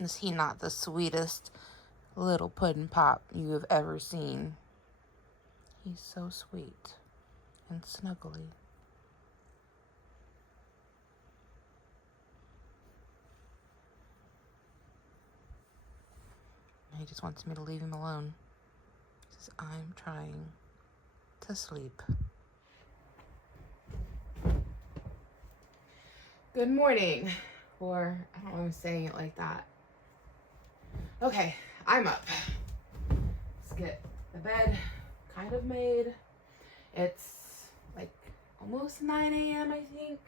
Is he not the sweetest little puddin' pop you have ever seen? He's so sweet and snuggly. He just wants me to leave him alone. He says, I'm trying to sleep. Good morning. Or, I don't know why I'm saying it like that. Okay, I'm up. Let's get the bed kind of made. It's like almost 9 a.m. I think.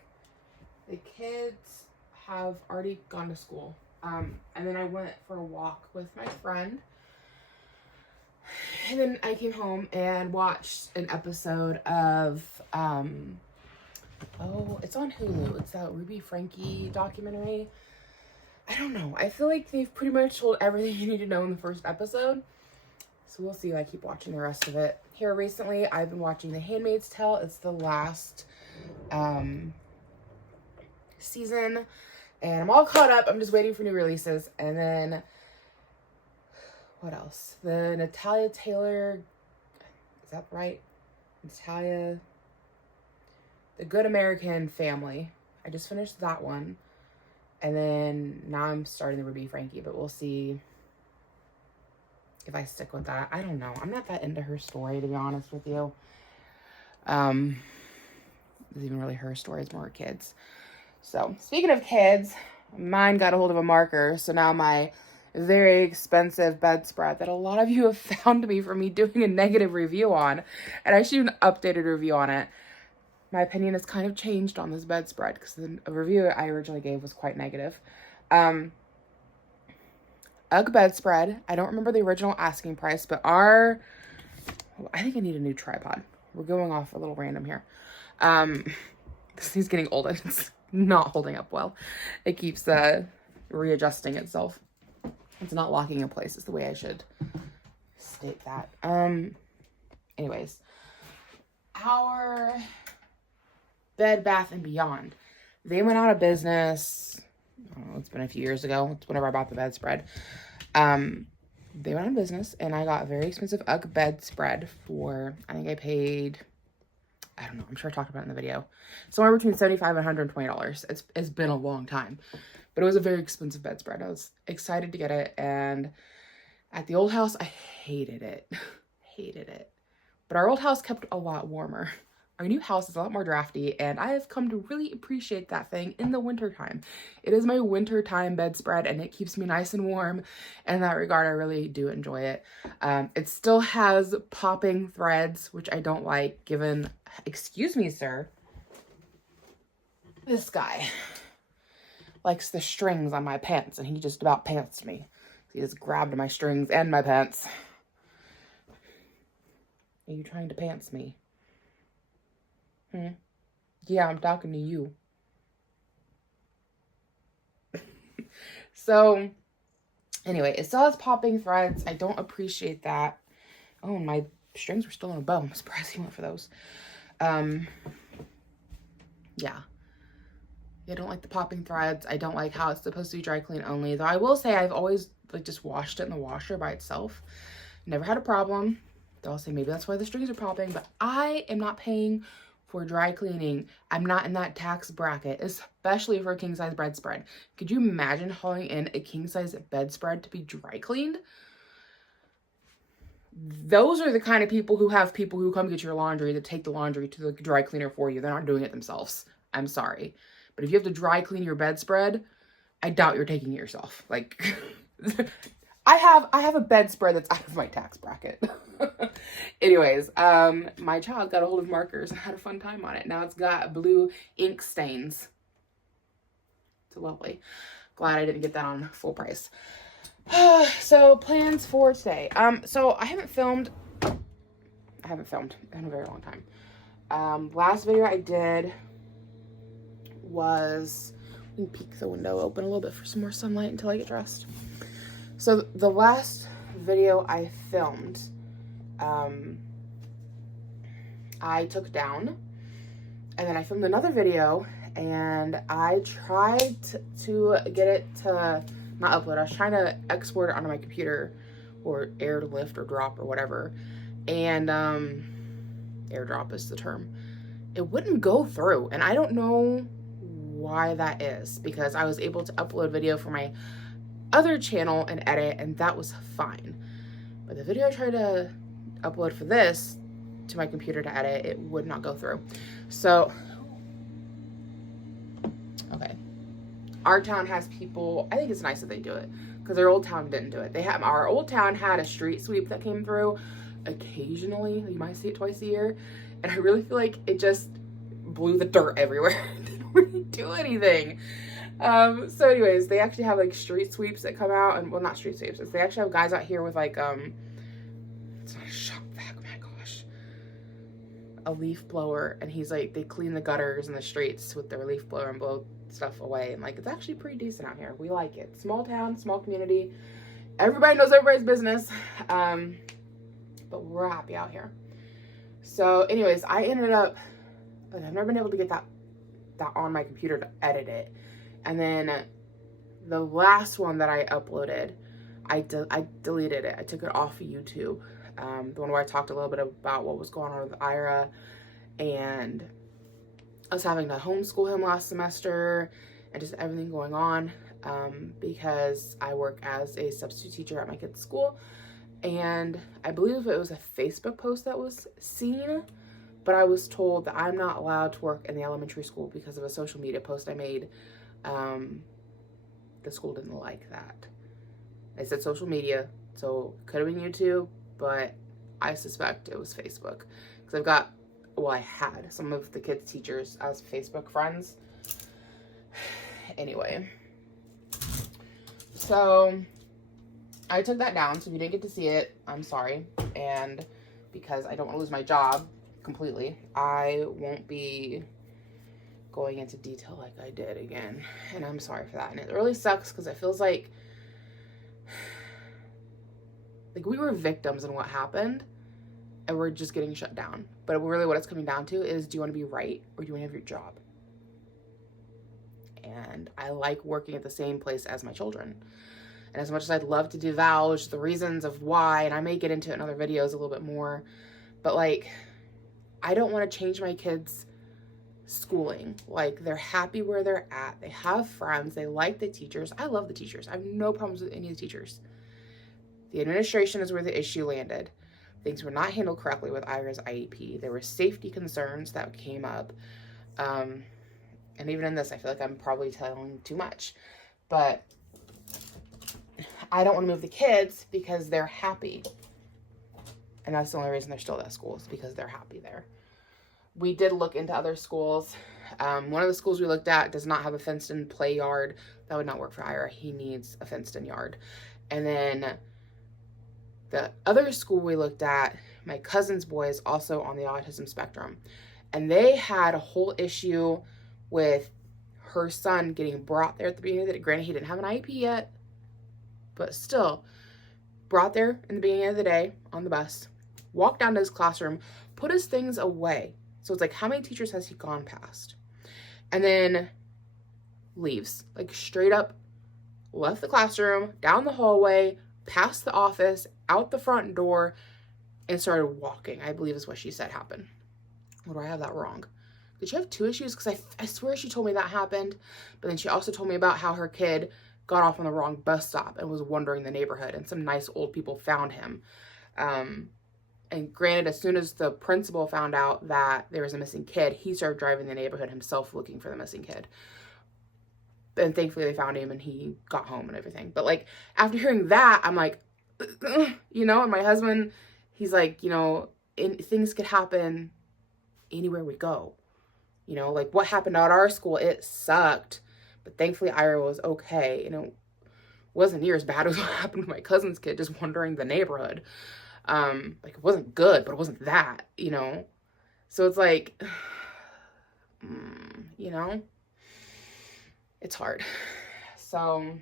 The kids have already gone to school. And then I went for a walk with my friend. And then I came home and watched an episode of, it's on Hulu. It's that Ruby Frankie documentary. I don't know. I feel like they've pretty much told everything you need to know in the first episode. So we'll see if I keep watching the rest of it. Here recently, I've been watching The Handmaid's Tale. It's the last season. And I'm all caught up. I'm just waiting for new releases. And then, what else? The Natalia Taylor, is that right? Natalia, The Good American Family. I just finished that one. And then now I'm starting the Ruby Frankie, but we'll see if I stick with that. I don't know. I'm not that into her story, to be honest with you. It's even really her story. It's more her kids. So, speaking of kids, mine got a hold of a marker. So now my very expensive bedspread that a lot of you have found me for me doing a negative review on, and I should do an updated review on it. My opinion has kind of changed on this bedspread because the review I originally gave was quite negative. UGG bedspread. I don't remember the original asking price, but I think I need a new tripod. We're going off a little random here. This thing's getting old and it's not holding up well. It keeps readjusting itself. It's not locking in place is the way I should state that. Anyways, our Bed Bath & Beyond, they went out of business. It's been a few years ago. It's whenever I bought the bedspread. They went out of business and I got a very expensive UGG bedspread for, I think I paid, I don't know, I'm sure I talked about it in the video, somewhere between $75 and $120. It's been a long time, but it was a very expensive bedspread. I was excited to get it, and at the old house, I hated it. Hated it. But our old house kept a lot warmer. Our new house is a lot more drafty, and I have come to really appreciate that thing in the wintertime. It is my wintertime bedspread, and it keeps me nice and warm. And in that regard, I really do enjoy it. It still has popping threads, which I don't like, given, excuse me, sir, this guy likes the strings on my pants, and he just about pantsed me. He just grabbed my strings and my pants. Are you trying to pants me? Yeah, I'm talking to you. So, anyway, it still has popping threads. I don't appreciate that. Oh, my strings were still in a bow. I'm surprised he went for those. Yeah. I don't like the popping threads. I don't like how it's supposed to be dry clean only. Though I will say I've always just washed it in the washer by itself. Never had a problem. Though I'll say maybe that's why the strings are popping. But I am not paying for dry cleaning. I'm not in that tax bracket, especially for a king size bedspread. Could you imagine hauling in a king size bedspread to be dry cleaned? Those are the kind of people who come get your laundry that take the laundry to the dry cleaner for you. They're not doing it themselves. I'm sorry. But if you have to dry clean your bedspread, I doubt you're taking it yourself. Like, I have a bedspread that's out of my tax bracket. Anyways, my child got a hold of markers and had a fun time on it. Now it's got blue ink stains. It's lovely. Glad I didn't get that on full price. So plans for today. So I haven't filmed in a very long time. Last video I did was, let me peek the window open a little bit for some more sunlight until I get dressed. So the last video I filmed, I took down, and then I filmed another video, and I tried to get it to not upload, I was trying to export it onto my computer, or airlift or drop or whatever, and airdrop is the term. It wouldn't go through, and I don't know why that is, because I was able to upload video for my other channel and edit, and that was fine. But the video I tried to upload for this to my computer to edit, it would not go through. So, okay. Our town has people, I think it's nice that they do it, because our old town didn't do it. Our old town had a street sweep that came through occasionally. You might see it twice a year. And I really feel like it just blew the dirt everywhere. Didn't really do anything. So anyways, they actually have like street sweeps that come out, and well, not street sweeps. They actually have guys out here with like, it's not a shop vac, oh my gosh, a leaf blower, and he's like, they clean the gutters and the streets with their leaf blower and blow stuff away, and like, it's actually pretty decent out here. We like it. Small town, small community. Everybody knows everybody's business. But we're happy out here. So anyways, I ended up, I've never been able to get that on my computer to edit it. And then the last one that I uploaded, I deleted it. I took it off of YouTube. The one where I talked a little bit about what was going on with Ira, and I was having to homeschool him last semester, and just everything going on, because I work as a substitute teacher at my kid's school. And I believe it was a Facebook post that was seen, but I was told that I'm not allowed to work in the elementary school because of a social media post I made. The school didn't like that. I said social media, so it could have been YouTube, but I suspect it was Facebook. Because I had some of the kids' teachers as Facebook friends. Anyway. So I took that down, so if you didn't get to see it, I'm sorry. And because I don't want to lose my job completely, I won't be going into detail like I did again. And I'm sorry for that. And it really sucks because it feels like we were victims in what happened, and we're just getting shut down. But really what it's coming down to is, do you want to be right, or do you want to have your job? And I like working at the same place as my children. And as much as I'd love to divulge the reasons of why, and I may get into it in other videos a little bit more, but like, I don't want to change my kids' schooling. Like, they're happy where they're at. They have friends. They like the teachers. I love the teachers. I have no problems with any of the teachers. The administration is where the issue landed. Things were not handled correctly with Ira's IEP. There were safety concerns that came up. And even in this, I feel like I'm probably telling too much. But I don't want to move the kids because they're happy. And that's the only reason they're still at school, is because they're happy there. We did look into other schools. One of the schools we looked at does not have a fenced-in play yard. That would not work for Ira. He needs a fenced-in yard. And then the other school we looked at, my cousin's boy is also on the autism spectrum. And they had a whole issue with her son getting brought there at the beginning of the day. Granted, he didn't have an IEP yet, but still, brought there in the beginning of the day on the bus, walked down to his classroom, put his things away. So it's like, how many teachers has he gone past? And then leaves, like straight up left the classroom, down the hallway, past the office, out the front door, and started walking, I believe is what she said happened. Or do I have that wrong? Did she have two issues? Because I swear she told me that happened. But then she also told me about how her kid got off on the wrong bus stop and was wandering the neighborhood, and some nice old people found him. And granted, as soon as the principal found out that there was a missing kid, he started driving the neighborhood himself looking for the missing kid. And thankfully they found him and he got home and everything. But like, after hearing that, I'm like, you know, and my husband, he's like, you know, things could happen anywhere we go. You know, like what happened at our school, it sucked. But thankfully Ira was okay. You know, wasn't near as bad as what happened to my cousin's kid, just wandering the neighborhood. Like it wasn't good, but it wasn't that, you know? So it's like, you know, it's hard. So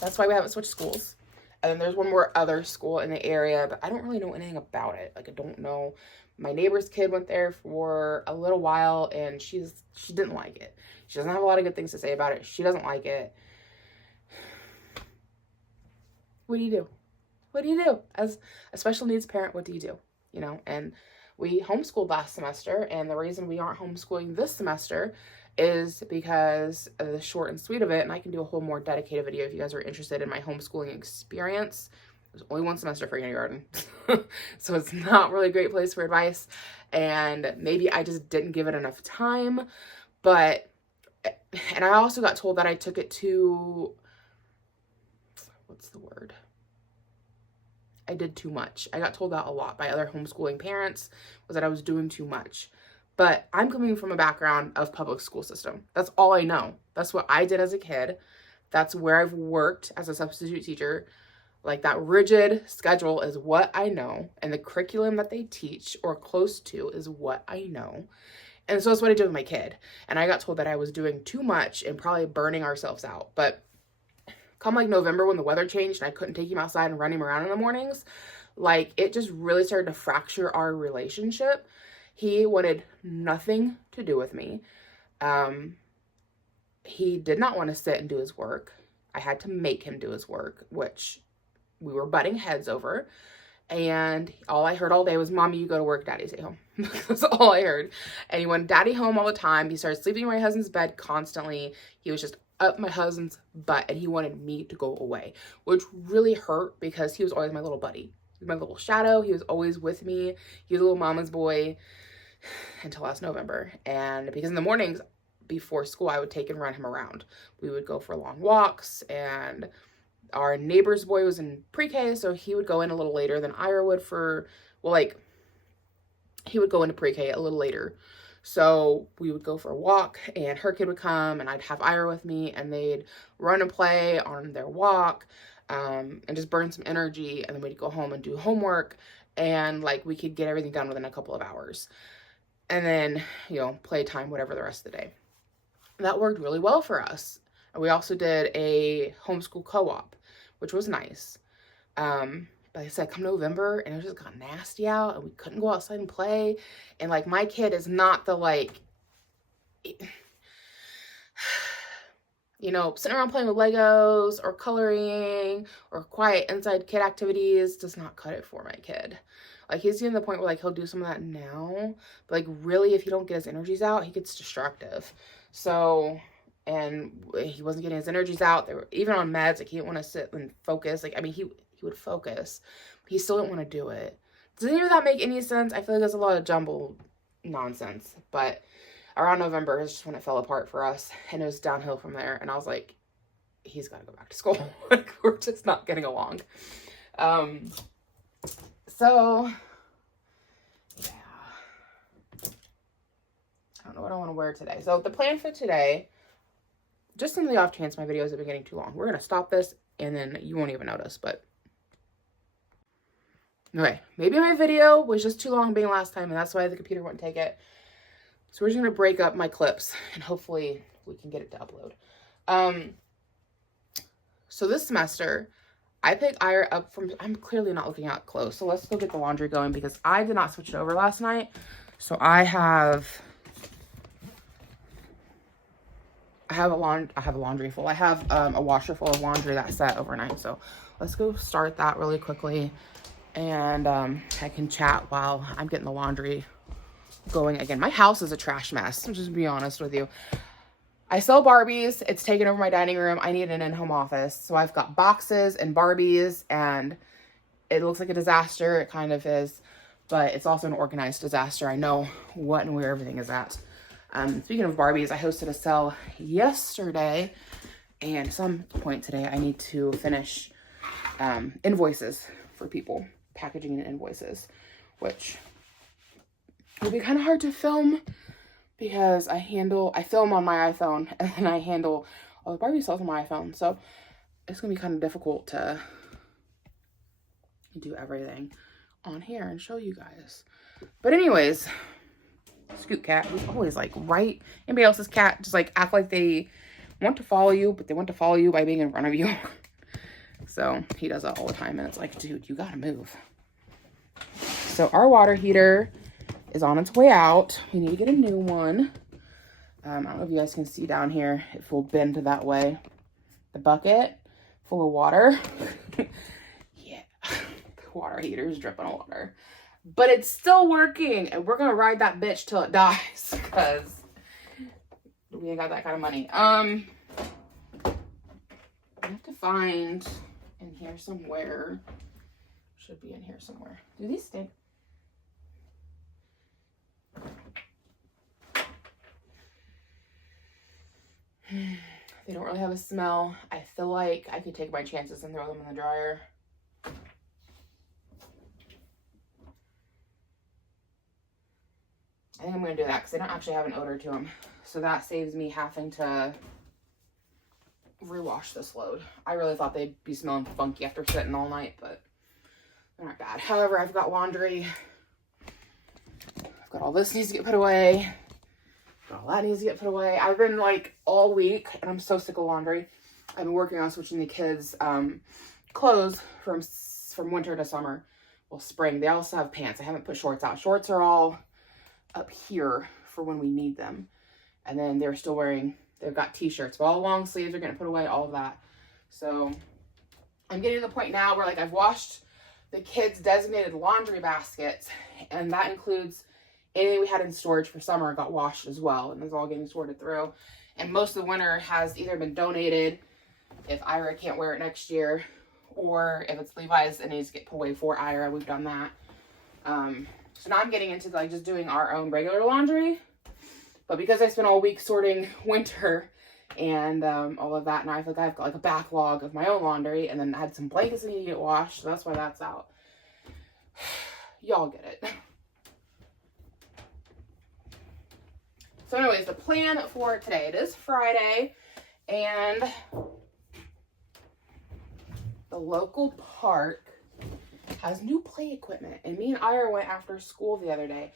that's why we haven't switched schools. And then there's one more other school in the area, but I don't really know anything about it. Like, I don't know. My neighbor's kid went there for a little while, and she didn't like it. She doesn't have a lot of good things to say about it. She doesn't like it. what do you do? What do you do? As a special needs parent, what do you do? You know, and we homeschooled last semester, and the reason we aren't homeschooling this semester is because of the short and sweet of it, and I can do a whole more dedicated video if you guys are interested in my homeschooling experience. There's only one semester for kindergarten, so it's not really a great place for advice, and maybe I just didn't give it enough time, but, and I also got told that I took it to, what's the word? I did too much. I got told that a lot by other homeschooling parents, was that I was doing too much. But I'm coming from a background of public school system. That's all I know. That's what I did as a kid. That's where I've worked as a substitute teacher. Like, that rigid schedule is what I know. And the curriculum that they teach or close to is what I know. And so that's what I did with my kid. And I got told that I was doing too much and probably burning ourselves out. But come like November, when the weather changed and I couldn't take him outside and run him around in the mornings, like, it just really started to fracture our relationship. He wanted nothing to do with me. He did not want to sit and do his work. I had to make him do his work, which we were butting heads over. And all I heard all day was, Mommy, you go to work, Daddy, stay home. That's all I heard. And he wanted Daddy home all the time. He started sleeping in my husband's bed constantly. He was just up my husband's butt, and he wanted me to go away, which really hurt because he was always my little buddy. He was my little shadow. He was always with me. He was a little mama's boy until last November. And because in the mornings before school, I would take and run him around. We would go for long walks, and our neighbor's boy was in pre-K, so he would go in a little later than Ira would for, well, like, he would go into pre-K a little later. So we would go for a walk, and her kid would come, and I'd have Ira with me, and they'd run and play on their walk, and just burn some energy, and then we'd go home and do homework, and, like, we could get everything done within a couple of hours. And then, you know, playtime, whatever, the rest of the day. And that worked really well for us. And we also did a homeschool co-op, which was nice. But like I said, come November, and it just got nasty out, and we couldn't go outside and play. And, like, my kid is not the, like, you know, sitting around playing with Legos or coloring or quiet inside kid activities does not cut it for my kid. Like, he's getting to the point where, like, he'll do some of that now. But, like, really, if he don't get his energies out, he gets destructive. So, and he wasn't getting his energies out. They were even on meds. Like, he didn't want to sit and focus. Like, I mean, he would focus. He still didn't want to do it. Does any of that make any sense? I feel like there's a lot of jumbled nonsense. But around November is just when it fell apart for us. And it was downhill from there. And I was like, he's got to go back to school. Like, we're just not getting along. So, yeah. I don't know what I want to wear today. So the plan for today, just in the off chance my videos have been getting too long, we're going to stop this, and then you won't even notice, but okay, maybe my video was just too long being last time, and that's why the computer wouldn't take it. So we're just going to break up my clips, and hopefully we can get it to upload. So this semester, I picked Ira up from, I'm clearly not looking out close, so let's go get the laundry going, because I did not switch it over last night. So I have a laundry full. I have a washer full of laundry that sat overnight. So let's go start that really quickly, and I can chat while I'm getting the laundry going again. My house is a trash mess, I'll just be honest with you. I sell Barbies. It's taken over my dining room. I need an in-home office. So I've got boxes and Barbies, and it looks like a disaster. It kind of is, but it's also an organized disaster. I know what and where everything is at. Speaking of Barbies, I hosted a sale yesterday, and at some point today, I need to finish invoices for people, packaging and invoices, which will be kind of hard to film because I film on my iPhone, and then I handle all the Barbie sales on my iPhone. So it's going to be kind of difficult to do everything on here and show you guys. But anyways, Scoot Cat, who's always like right, anybody else's cat, just like act like they want to follow you, but they want to follow you by being in front of you. So he does that all the time, and it's like, dude, you gotta move. So our water heater is on its way out. We need to get a new one. I don't know if you guys can see down here, if we'll bend that way. The bucket full of water water heater's dripping water. But it's still working, and we're gonna ride that bitch till it dies, because we ain't got that kind of money. I have to find in here somewhere. Should be in here somewhere. Do these stink? They don't really have a smell. I feel like I could take my chances and throw them in the dryer. I think I'm going to do that because they don't actually have an odor to them. So that saves me having to rewash this load. I really thought they'd be smelling funky after sitting all night, but they're not bad. However, I've got laundry. I've got all this needs to get put away. All that needs to get put away. I've been like all week, and I'm so sick of laundry. I've been working on switching the kids' clothes from winter to summer. Well, spring. They also have pants. I haven't put shorts out. Shorts are all up here for when we need them. And then they're still wearing, they've got t-shirts. But all the long sleeves are getting put away, all of that. So I'm getting to the point now where like I've washed the kids' designated laundry baskets, and that includes anything we had in storage for summer got washed as well, and it's all getting sorted through. And most of the winter has either been donated if Ira can't wear it next year, or if it's Levi's and needs to get put away for Ira, we've done that. So now I'm getting into like just doing our own regular laundry. But because I spent all week sorting winter and all of that, now I feel like I've got like a backlog of my own laundry, and then I had some blankets that need to get washed, so that's why that's out. Y'all get it. So anyways, the plan for today, it is Friday, and the local park has new play equipment, and me and Ira went after school the other day.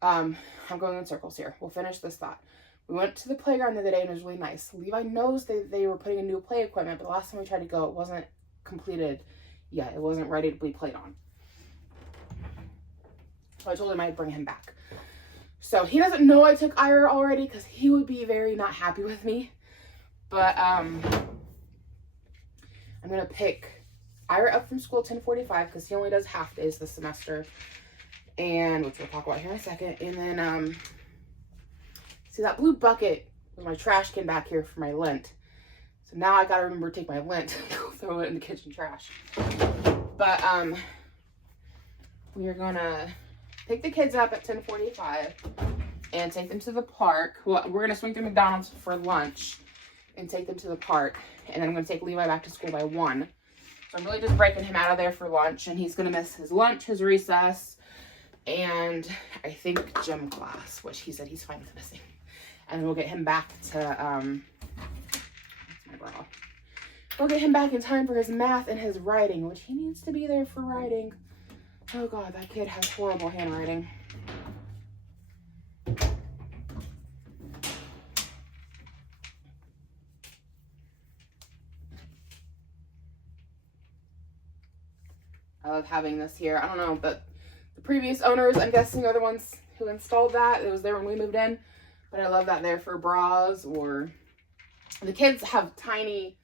I'm going in circles here. We'll finish this thought. We went to the playground the other day, and it was really nice. Levi knows they were putting in new play equipment, but the last time we tried to go, it wasn't completed yet. It wasn't ready to be played on. So I told him I'd bring him back. So he doesn't know I took Ira already, because he would be very not happy with me. But I'm going to pick Ira up from school 10:45, because he only does half days this semester. And which we'll talk about here in a second. And then see that blue bucket was my trash can back here for my lint. So now I got to remember to take my lint and go throw it in the kitchen trash. But we are going to pick the kids up at 10:45 and take them to the park. Well, we're going to swing through McDonald's for lunch and take them to the park. And then I'm going to take Levi back to school by 1. So I'm really just breaking him out of there for lunch. And he's going to miss his lunch, his recess, and I think gym class, which he said he's fine with missing. And we'll get him back to, that's my bra. We'll get him back in time for his math and his writing, which he needs to be there for writing. Oh God, that kid has horrible handwriting. I love having this here. I don't know, but the previous owners, I'm guessing, are the ones who installed that. It was there when we moved in. But I love that there for bras, or the kids have tiny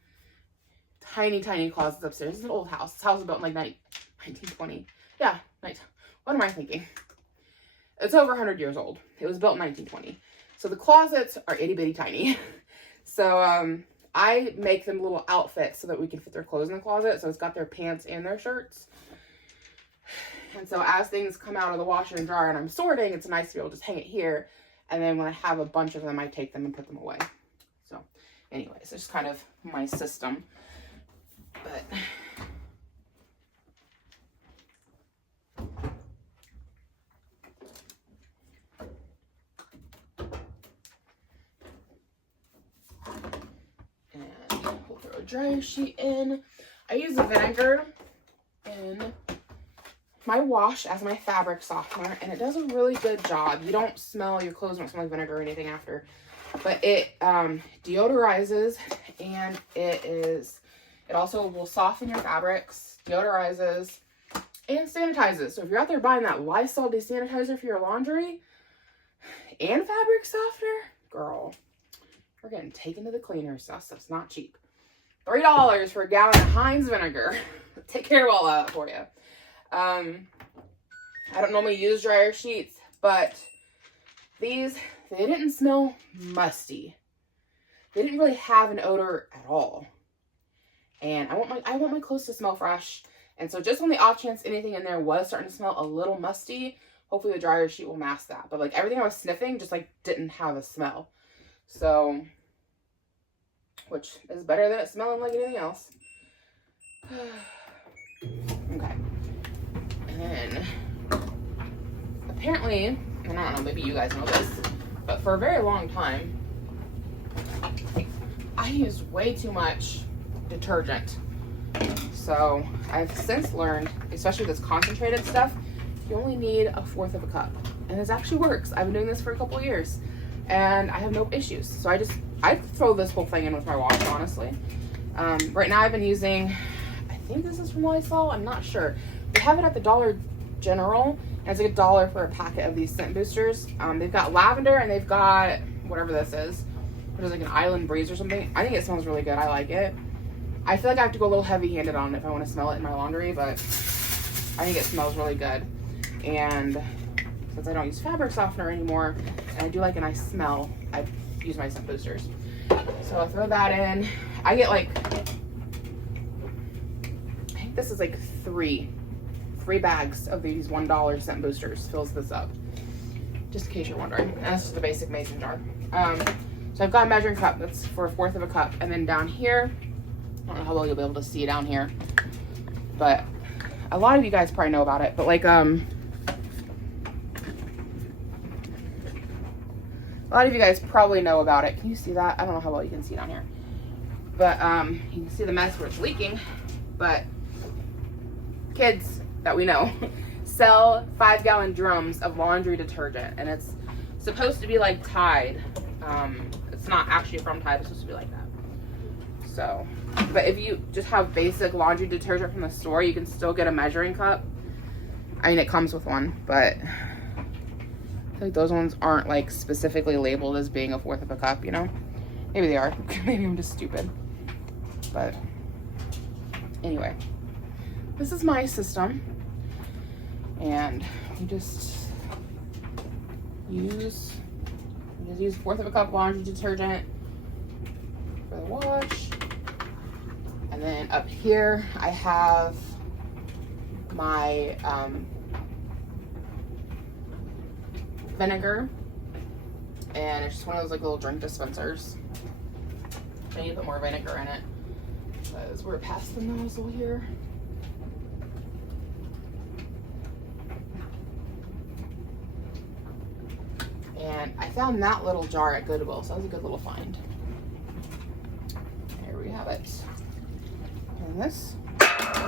closets upstairs. This is an old house. This house is built in like 1920. Yeah, what am I thinking? It's over 100 years old. It was built in 1920. So the closets are itty bitty tiny. So I make them little outfits so that we can fit their clothes in the closet. So it's got their pants and their shirts. And so as things come out of the washer and dryer and I'm sorting, it's nice to be able to just hang it here. And then when I have a bunch of them, I take them and put them away. So anyways, it's kind of my system. But and we'll throw a dryer sheet in. I use the vinegar in my wash as my fabric softener, and it does a really good job. You don't smell, your clothes don't smell like vinegar or anything after, but it deodorizes, and it also will soften your fabrics, deodorizes, and sanitizes. So if you're out there buying that Lysol desanitizer for your laundry and fabric softener, girl, we're getting taken to the cleaners. That stuff's not cheap. $3 for a gallon of Heinz vinegar. Take care of all that for you. I don't normally use dryer sheets, but these, they didn't smell musty. They didn't really have an odor at all. And I want my clothes to smell fresh. And so just on the off chance anything in there was starting to smell a little musty, hopefully the dryer sheet will mask that. But like everything I was sniffing just like didn't have a smell. So, which is better than it smelling like anything else. Okay. And then apparently, and I don't know, maybe you guys know this, but for a very long time, I used way too much detergent. So I've since learned, especially this concentrated stuff, you only need 1/4 of a cup. And this actually works. I've been doing this for a couple of years and I have no issues. So I throw this whole thing in with my wash, honestly. Right now I've been using, I think this is from Lysol, I'm not sure. They have it at the Dollar General, and it's like $1 for a packet of these scent boosters. They've got lavender and they've got whatever this is. There's like an Island Breeze or something. I think it smells really good. I like it. I feel like I have to go a little heavy-handed on it if I want to smell it in my laundry, but I think it smells really good. And since I don't use fabric softener anymore, and I do like a nice smell, I use my scent boosters. So I'll throw that in. I get like, I think this is like three bags of these $1 scent boosters fills this up. Just in case you're wondering. And that's just a basic mason jar. So I've got a measuring cup that's for 1/4 of a cup. And then down here, I don't know how well you'll be able to see down here, but a lot of you guys probably know about it, but like, a lot of you guys probably know about it. Can you see that? I don't know how well you can see down here, but you can see the mess where it's leaking. But kids that we know sell 5-gallon drums of laundry detergent, and it's supposed to be like Tide. It's not actually from Tide, it's supposed to be like that. So, but if you just have basic laundry detergent from the store, you can still get a measuring cup. I mean, it comes with one, but I feel like those ones aren't like specifically labeled as being 1/4 of a cup, you know? Maybe they are. Maybe I'm just stupid. But anyway, this is my system. And we just use 1/4 of a cup laundry detergent for the wash. And then up here I have my vinegar, and it's just one of those like little drink dispensers. I need to put more vinegar in it because we're past the nozzle here. And I found that little jar at Goodwill, so that was a good little find. There we have it. And this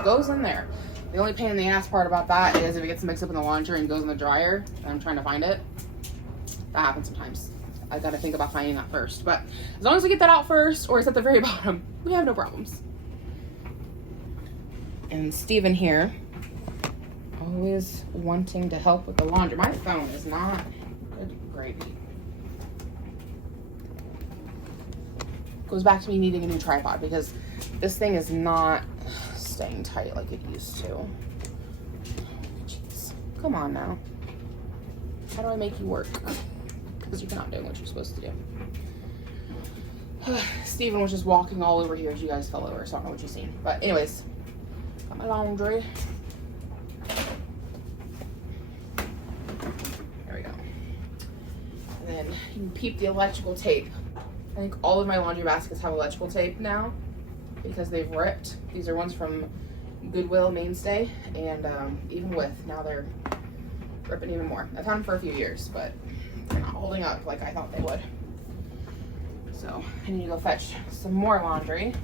goes in there. The only pain in the ass part about that is if it gets mixed up in the laundry and goes in the dryer, and I'm trying to find it. That happens sometimes. I gotta think about finding that first. But as long as we get that out first, or it's at the very bottom, we have no problems. And Steven here, always wanting to help with the laundry. My phone is not good gravy. Goes back to me needing a new tripod because this thing is not staying tight like it used to. Jeez. Come on now. How do I make you work? Because you're not doing what you're supposed to do. Steven was just walking all over here as you guys fell over, so I don't know what you've seen. But anyways, got my laundry. There we go. And then you can peep the electrical tape. I think all of my laundry baskets have electrical tape now because they've ripped. These are ones from Goodwill Mainstay, and even with, now they're ripping even more. I've had them for a few years, but they're not holding up like I thought they would. So I need to go fetch some more laundry.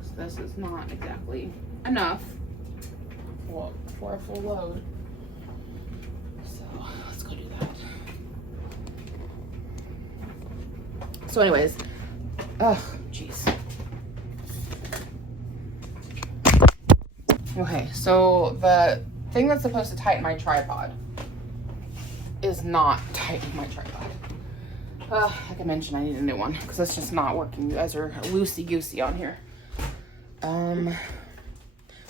So this is not exactly enough for a full load. So let's go do that. So anyways, jeez. Okay, so the thing that's supposed to tighten my tripod is not tightening my tripod. Like I mentioned, I need a new one because it's just not working. You guys are loosey-goosey on here.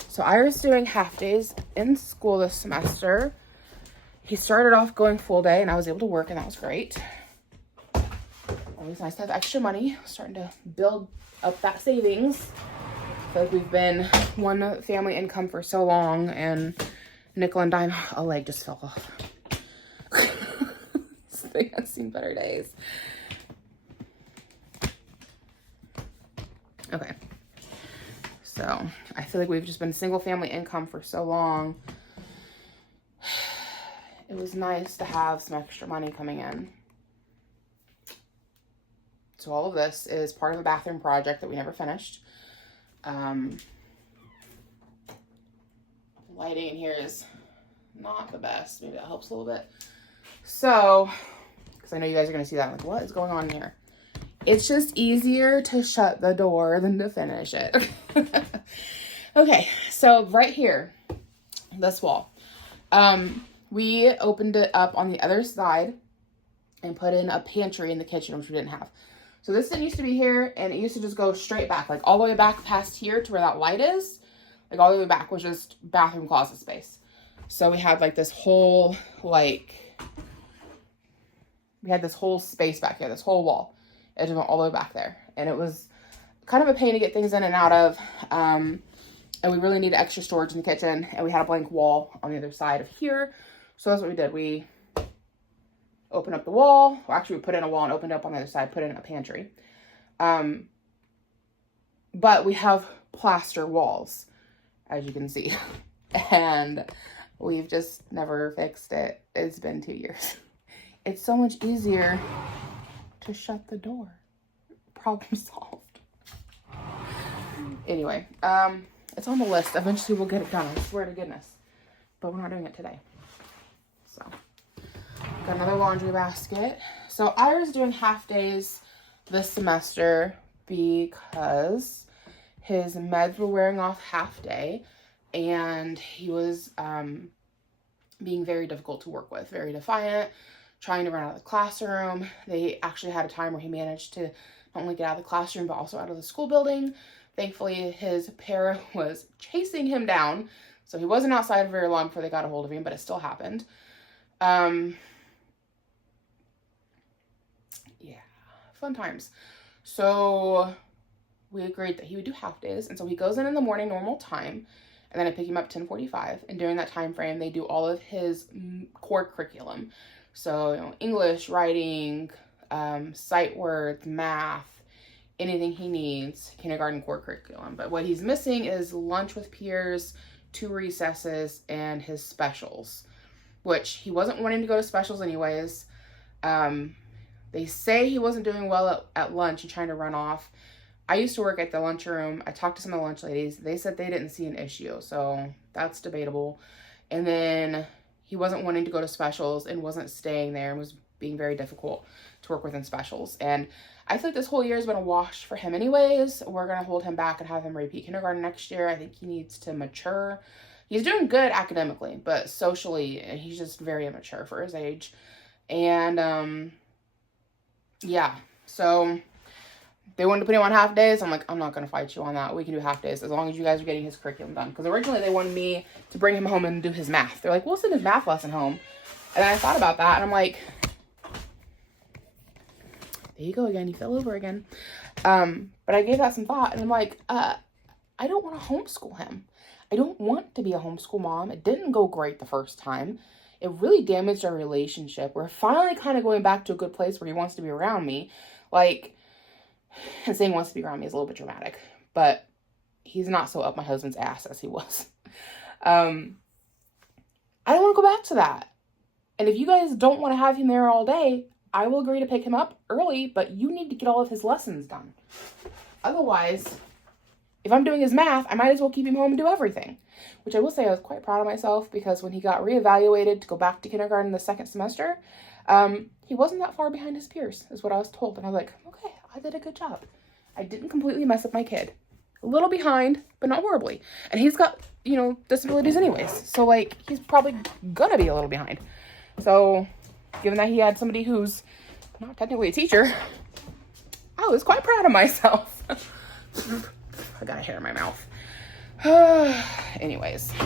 So So Ira's doing half days in school this semester. He started off going full day and I was able to work, and that was great. Always nice to have extra money. Starting to build up that savings. I feel like we've been one family income for so long, and nickel and dime, a leg just fell off. This thing has seen better days. Okay. So I feel like we've just been single family income for so long. It was nice to have some extra money coming in. So all of this is part of a bathroom project that we never finished. Lighting in here is not the best. Maybe that helps a little bit. So, because I know you guys are going to see that. I'm like, what is going on here? It's just easier to shut the door than to finish it. Okay, so right here, this wall. We opened it up on the other side and put in a pantry in the kitchen, which we didn't have. So this didn't used to be here, and it used to just go straight back, like all the way back past here to where that light is. Like all the way back was just bathroom closet space. So we had like this whole, we had this whole space back here, this whole wall. It just went all the way back there. And it was kind of a pain to get things in and out of. And we really needed extra storage in the kitchen. And we had a blank wall on the other side of here. So that's what we did. We opened up the wall. Well, actually, we put in a wall and opened up on the other side, put in a pantry. But we have plaster walls, as you can see. And we've just never fixed it. It's been 2 years. It's so much easier to shut the door. Problem solved. Anyway, it's on the list. Eventually we'll get it done. I swear to goodness. But we're not doing it today. So, got another laundry basket. So Ira's doing half days this semester because his meds were wearing off half day, and he was being very difficult to work with, very defiant, trying to run out of the classroom. They actually had a time where he managed to not only get out of the classroom, but also out of the school building. Thankfully, his para was chasing him down, so he wasn't outside for very long before they got a hold of him, but it still happened. Yeah, fun times. So we agreed that he would do half days, and so he goes in the morning normal time, and then I pick him up 10:45, and during that time frame, they do all of his core curriculum. So, you know, English, writing, sight words, math, anything he needs, kindergarten core curriculum. But what he's missing is lunch with peers, 2 recesses, and his specials, which he wasn't wanting to go to specials anyways. They say he wasn't doing well at lunch and trying to run off. I used to work at the lunchroom. I talked to some of the lunch ladies. They said they didn't see an issue, so that's debatable. And then he wasn't wanting to go to specials and wasn't staying there and was being very difficult to work with in specials. And I think this whole year has been a wash for him anyways. We're going to hold him back and have him repeat kindergarten next year. I think he needs to mature. He's doing good academically, but socially, he's just very immature for his age. And, yeah, so they wanted to put him on half days. I'm like, I'm not going to fight you on that. We can do half days as long as you guys are getting his curriculum done. Because originally they wanted me to bring him home and do his math. They're like, we'll send his math lesson home. And I thought about that, and I'm like, there you go again. You fell over again. But I gave that some thought, and I'm like, I don't want to homeschool him. I don't want to be a homeschool mom. It didn't go great the first time. It really damaged our relationship. We're finally kind of going back to a good place where he wants to be around me. Like, and saying wants to be around me is a little bit dramatic, but he's not so up my husband's ass as he was. I don't want to go back to that. And if you guys don't want to have him there all day, I will agree to pick him up early, but you need to get all of his lessons done. Otherwise, if I'm doing his math, I might as well keep him home and do everything. Which I will say I was quite proud of myself, because when he got reevaluated to go back to kindergarten the second semester, he wasn't that far behind his peers, is what I was told. And I was like, okay, I did a good job. I didn't completely mess up my kid. A little behind, but not horribly. And he's got, you know, disabilities anyways. So, like, he's probably gonna be a little behind. So, given that he had somebody who's not technically a teacher, I was quite proud of myself. I got a hair in my mouth. Anyways, I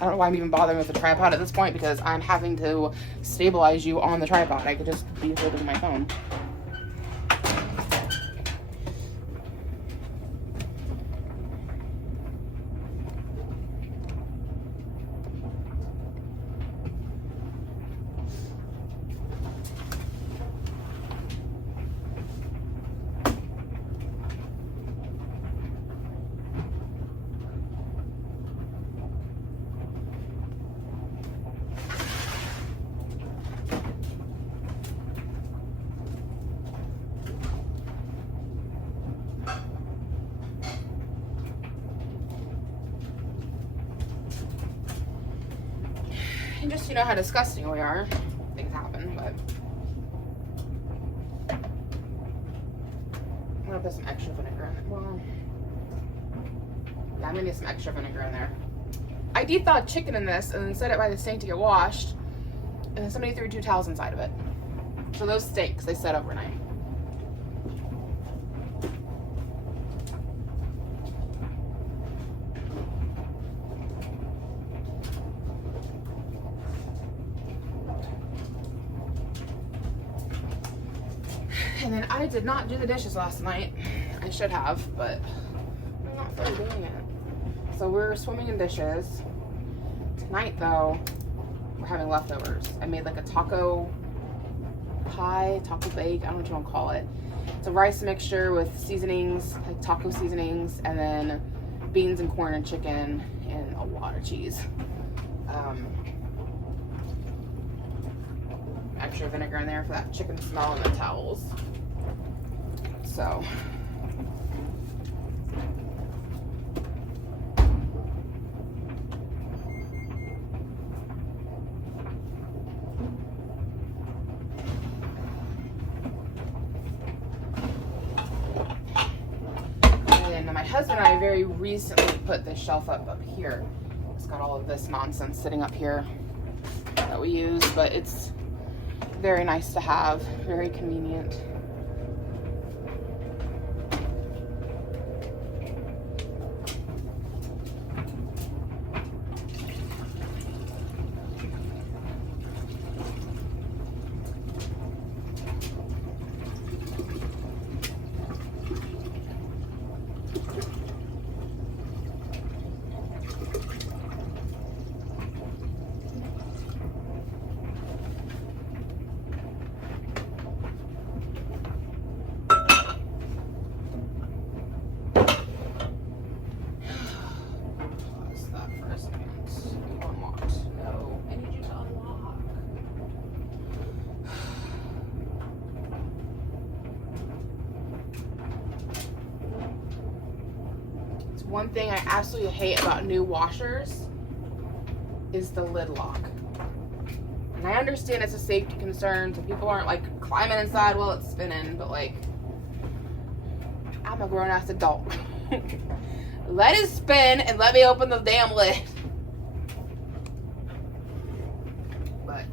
don't know why I'm even bothering with the tripod at this point, because I'm having to stabilize you on the tripod. I could just be holding my phone. And just, you know how disgusting we are. Things happen, but I'm gonna put some extra vinegar in it. Well, yeah, I'm gonna get some extra vinegar in there. I deep thawed chicken in this and then set it by the sink to get washed, and then somebody threw 2 towels inside of it. So those steaks, they set overnight. And then I did not do the dishes last night. I should have, but I'm not really doing it. So we're swimming in dishes. Tonight, though, we're having leftovers. I made like a taco pie, taco bake, I don't know what you want to call it. It's a rice mixture with seasonings, like taco seasonings, and then beans and corn and chicken and a lot of cheese. Extra vinegar in there for that chicken smell and the towels. So and my husband and I very recently put this shelf up here. It's got all of this nonsense sitting up here that we use, but it's very nice to have, very convenient. One thing I absolutely hate about new washers is the lid lock. And I understand it's a safety concern, so people aren't like climbing inside while it's spinning, but like, I'm a grown-ass adult. Let it spin and let me open the damn lid. But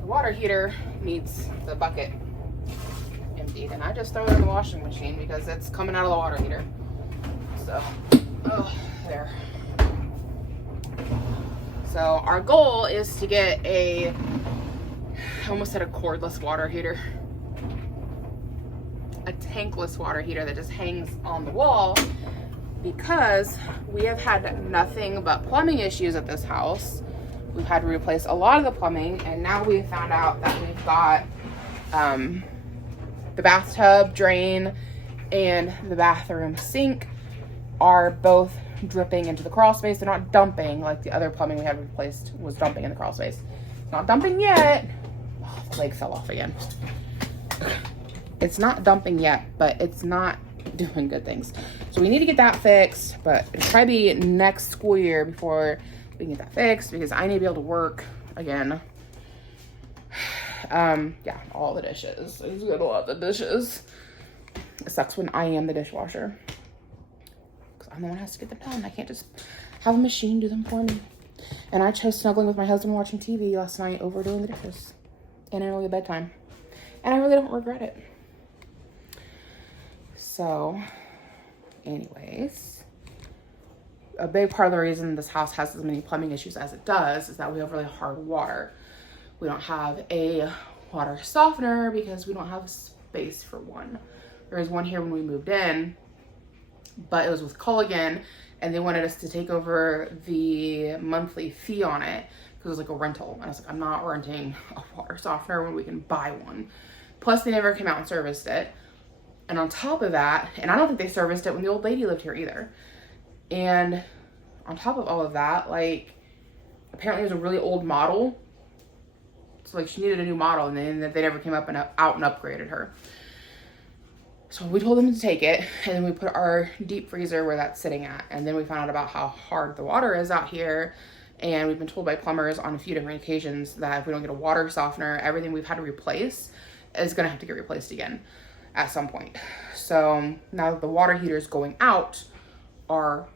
the water heater needs the bucket emptied, and I just throw it in the washing machine because it's coming out of the water heater. So, there. So our goal is to get I almost said a cordless water heater. A tankless water heater that just hangs on the wall, because we have had nothing but plumbing issues at this house. We've had to replace a lot of the plumbing, and now we've found out that we've got the bathtub drain and the bathroom sink are both dripping into the crawl space. They're not dumping like the other plumbing we had replaced was dumping in the crawl space. It's not dumping yet. Oh, the leg fell off again. It's not dumping yet, but it's not doing good things. So we need to get that fixed, but it'll probably be next school year before we can get that fixed, because I need to be able to work again. Yeah, all the dishes. It's gonna love the dishes. It sucks when I am the dishwasher. I'm the one who has to get them done. I can't just have a machine do them for me. And I chose snuggling with my husband watching TV last night over doing the dishes and an early bedtime. And I really don't regret it. So, anyways, a big part of the reason this house has as many plumbing issues as it does is that we have really hard water. We don't have a water softener because we don't have space for one. There was one here when we moved in, but it was with Culligan, and they wanted us to take over the monthly fee on it because it was like a rental. And I was like, I'm not renting a water softener when we can buy one. Plus, they never came out and serviced it. And on top of that, and I don't think they serviced it when the old lady lived here either. And on top of all of that, like, apparently it was a really old model. So like she needed a new model, and then they never came up and out and upgraded her. So we told them to take it, and then we put our deep freezer where that's sitting at. And then we found out about how hard the water is out here. And we've been told by plumbers on a few different occasions that if we don't get a water softener, everything we've had to replace is gonna have to get replaced again at some point. So now that the water heater is going out, our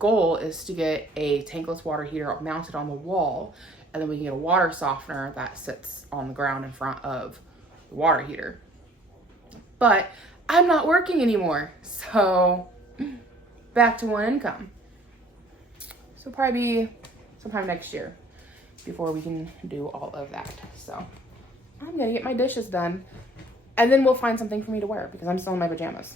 goal is to get a tankless water heater mounted on the wall, and then we can get a water softener that sits on the ground in front of the water heater. But I'm not working anymore, so back to one income. So probably be sometime next year before we can do all of that. So I'm gonna get my dishes done, and then we'll find something for me to wear because I'm still in my pajamas.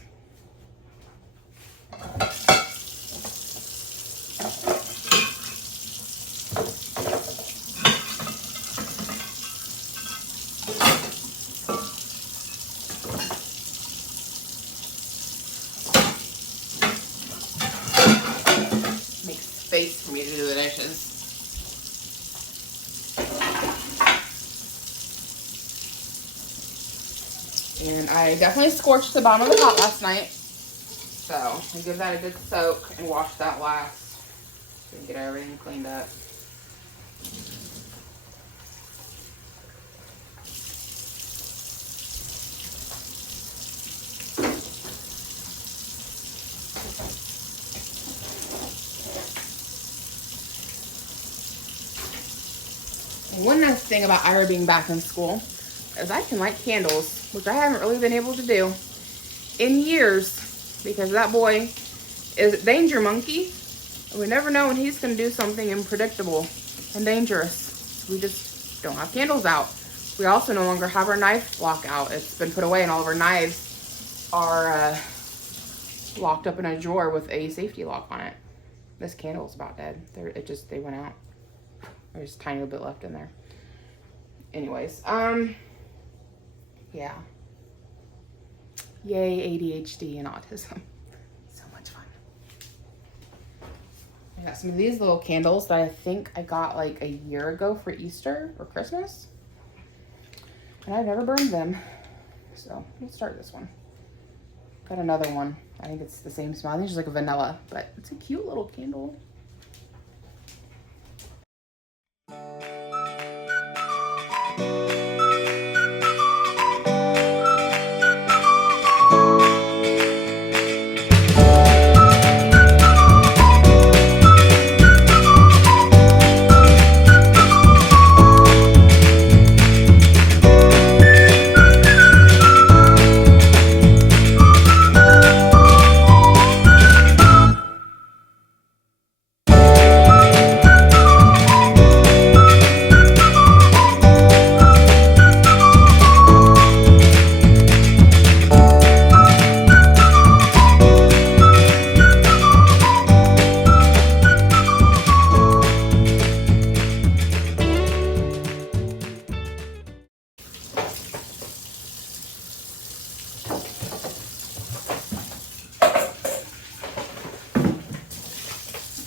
Make space for me to do the dishes. And I definitely scorched the bottom of the pot last night. So I give that a good soak and wash that last so we can get everything cleaned up. One nice thing about Ira being back in school is I can light candles, which I haven't really been able to do in years because that boy is a danger monkey. And we never know when he's going to do something unpredictable and dangerous. We just don't have candles out. We also no longer have our knife block out. It's been put away, and all of our knives are locked up in a drawer with a safety lock on it. This candle's about dead. They went out. There's a tiny little bit left in there. Anyways, yeah. Yay, ADHD and autism. So much fun. I got some of these little candles that I think I got like a year ago for Easter or Christmas. And I've never burned them. So let's start this one. Got another one. I think it's the same smell. I think it's like a vanilla, but it's a cute little candle.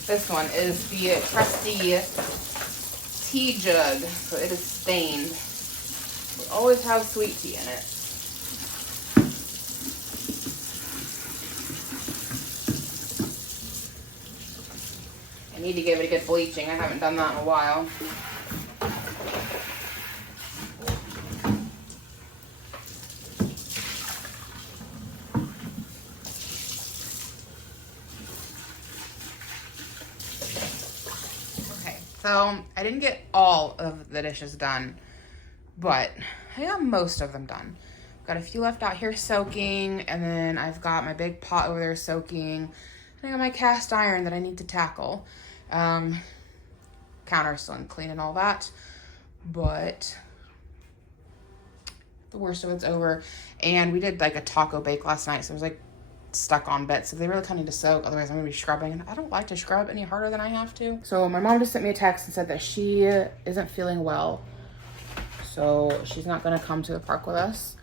This one is the crusty tea jug, so it is stained. We always have sweet tea in it. I need to give it a good bleaching. I haven't done that in a while. So I didn't get all of the dishes done, but I got most of them done. Got a few left out here soaking, and then I've got my big pot over there soaking. I got my cast iron that I need to tackle. Counter's still clean and all that, but the worst of it's over. And we did like a taco bake last night, so it was like stuck on bits, so they really kind of need to soak, otherwise I'm gonna be scrubbing, and I don't like to scrub any harder than I have to. So my mom just sent me a text and said that she isn't feeling well, so she's not gonna come to the park with us,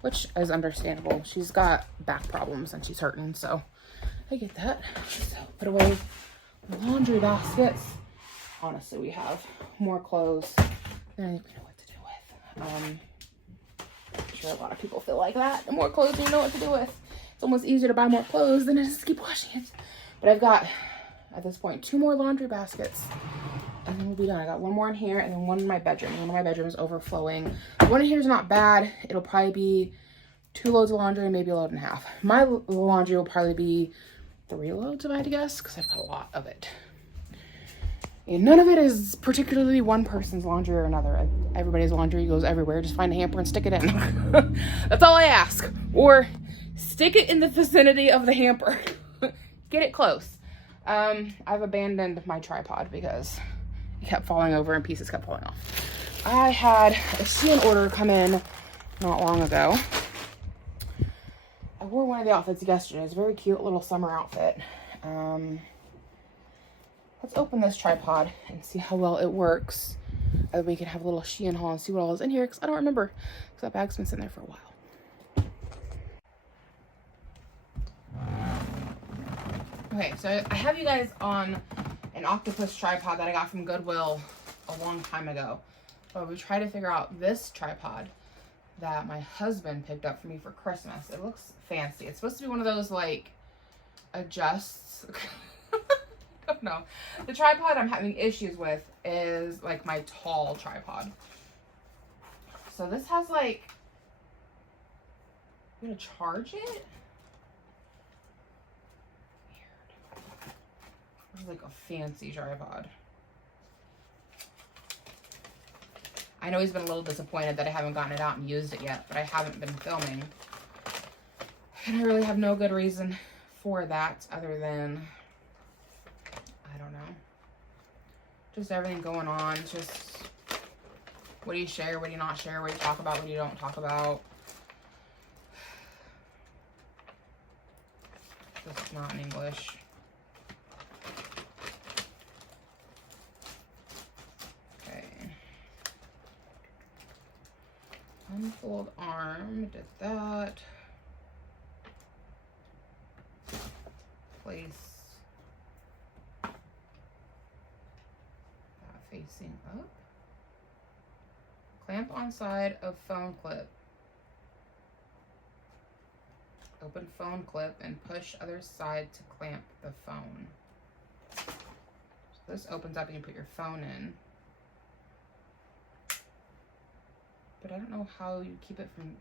which is understandable. She's got back problems and she's hurting, so I get that. So put away the laundry baskets. Honestly, we have more clothes than I think we know what to do with. I'm sure a lot of people feel like that. The more clothes you know what to do with. It's almost easier to buy more clothes than it is to keep washing it. But I've got, at this point, 2 more laundry baskets. And then we'll be done. I got 1 more in here and then 1 in my bedroom. One of my bedrooms is overflowing. The one in here is not bad. It'll probably be 2 loads of laundry, maybe a load and a half. My laundry will probably be 3 loads, if I had to guess, because I've got a lot of it. And none of it is particularly one person's laundry or another. Everybody's laundry goes everywhere. Just find a hamper and stick it in. That's all I ask. Or stick it in the vicinity of the hamper. Get it close. I've abandoned my tripod because it kept falling over and pieces kept falling off. I had a Shein order come in not long ago. I wore one of the outfits yesterday. It's a very cute little summer outfit. Let's open this tripod and see how well it works. And we can have a little Shein haul and see what all is in here, because I don't remember, because that bag's been sitting there for a while. Okay, so I have you guys on an octopus tripod that I got from Goodwill a long time ago. But we tried to figure out this tripod that my husband picked up for me for Christmas. It looks fancy. It's supposed to be one of those, like, adjusts. No, the tripod I'm having issues with is like my tall tripod. So this has like, I'm gonna charge it? Weird. This is like a fancy tripod. I know he's been a little disappointed that I haven't gotten it out and used it yet, but I haven't been filming. And I really have no good reason for that other than, I don't know, just everything going on. Just what do you share, what do you not share, what do you talk about, what do you don't talk about. This is not in English. Okay. Unfold arm, did that. Place facing up. Clamp on side of phone clip. Open phone clip and push other side to clamp the phone. So this opens up and you put your phone in. But I don't know how you keep it from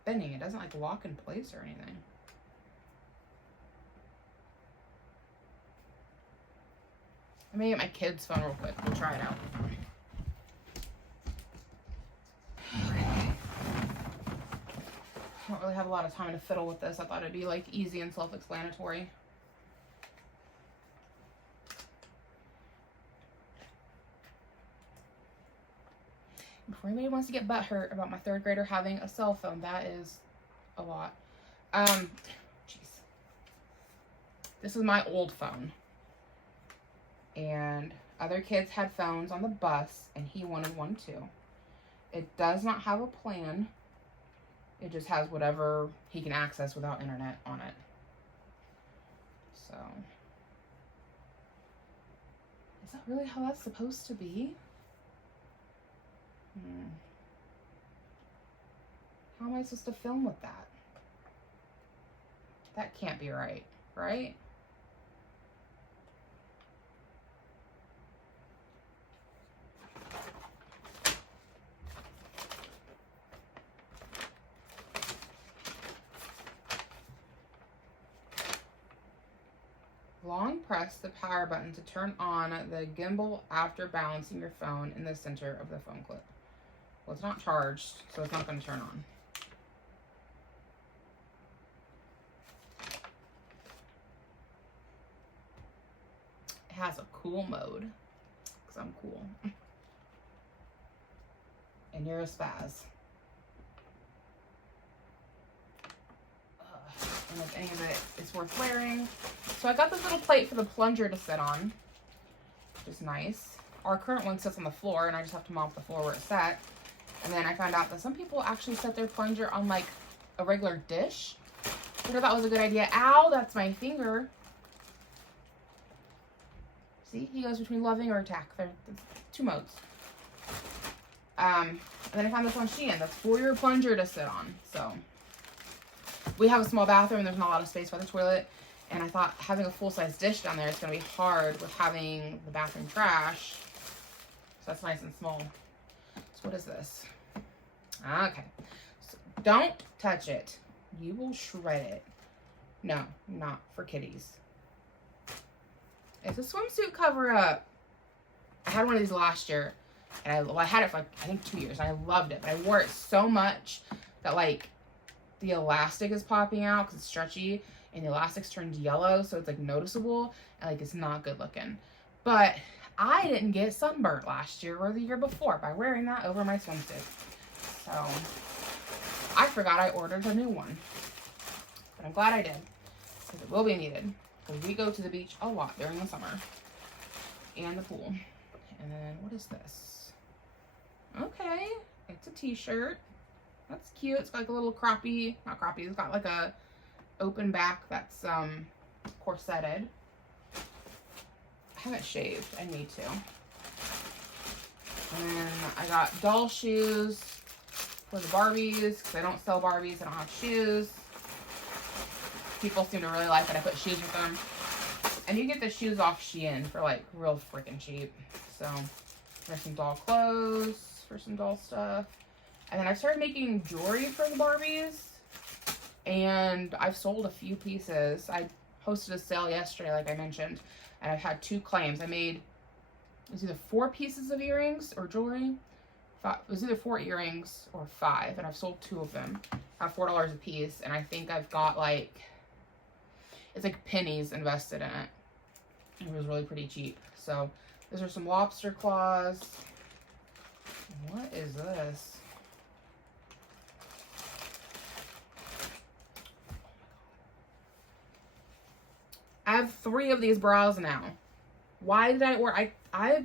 spinning. It doesn't like lock in place or anything. Let me get my kid's phone real quick. We'll try it out. I don't really have a lot of time to fiddle with this. I thought it'd be like easy and self-explanatory. Before anybody wants to get butthurt about my 3rd grader having a cell phone, that is a lot. Jeez. This is my old phone. And other kids had phones on the bus, and he wanted one too. It does not have a plan. It just has whatever he can access without internet on it. So, is that really how that's supposed to be? How am I supposed to film with that? That can't be right, right? Long press the power button to turn on the gimbal after balancing your phone in the center of the phone clip. Well, it's not charged, so it's not going to turn on. has a cool mode, because I'm cool. And you're a spaz. And if any of it is worth wearing. So I got this little plate for the plunger to sit on, which is nice. Our current one sits on the floor, and I just have to mop the floor where it's set. And then I found out that some people actually set their plunger on like a regular dish. I thought that was a good idea. Ow, that's my finger. See, he goes between loving or attack. There's two modes. And then I found this on Shein that's for your plunger to sit on. So we have a small bathroom and there's not a lot of space by the toilet. And I thought having a full-size dish down there is going to be hard with having the bathroom trash. So that's nice and small. So what is this? Okay. So don't touch it. You will shred it. No, not for kitties. It's a swimsuit cover-up. I had one of these last year. And I had it for like, I think 2 years. And I loved it. But I wore it so much that like the elastic is popping out because it's stretchy. And the elastic's turned yellow. So it's like noticeable. And like it's not good looking. But I didn't get sunburnt last year or the year before by wearing that over my swimsuit. So I forgot I ordered a new one. But I'm glad I did. Because it will be needed. Because we go to the beach a lot during the summer. And the pool. And then what is this? Okay, it's a t-shirt. That's cute. It's got like a little croppy, not croppy, it's got like a open back that's corseted. I haven't shaved. I need to. And then I got doll shoes for the Barbies because I don't sell Barbies. I don't have shoes. People seem to really like that I put shoes with them. And you get the shoes off Shein for like real freaking cheap. So there's some doll clothes for some doll stuff. And then I started making jewelry for the Barbies. And I've sold a few pieces. I hosted a sale yesterday, like I mentioned. And I've had 2 claims. I made, it was either 4 pieces of earrings or jewelry. It was either 4 earrings or 5. And I've sold 2 of them. I have $4 a piece. And I think I've got like, it's like pennies invested in it. It was really pretty cheap. So those are some lobster claws. What is this? I have 3 of these bras now. Why did I order? I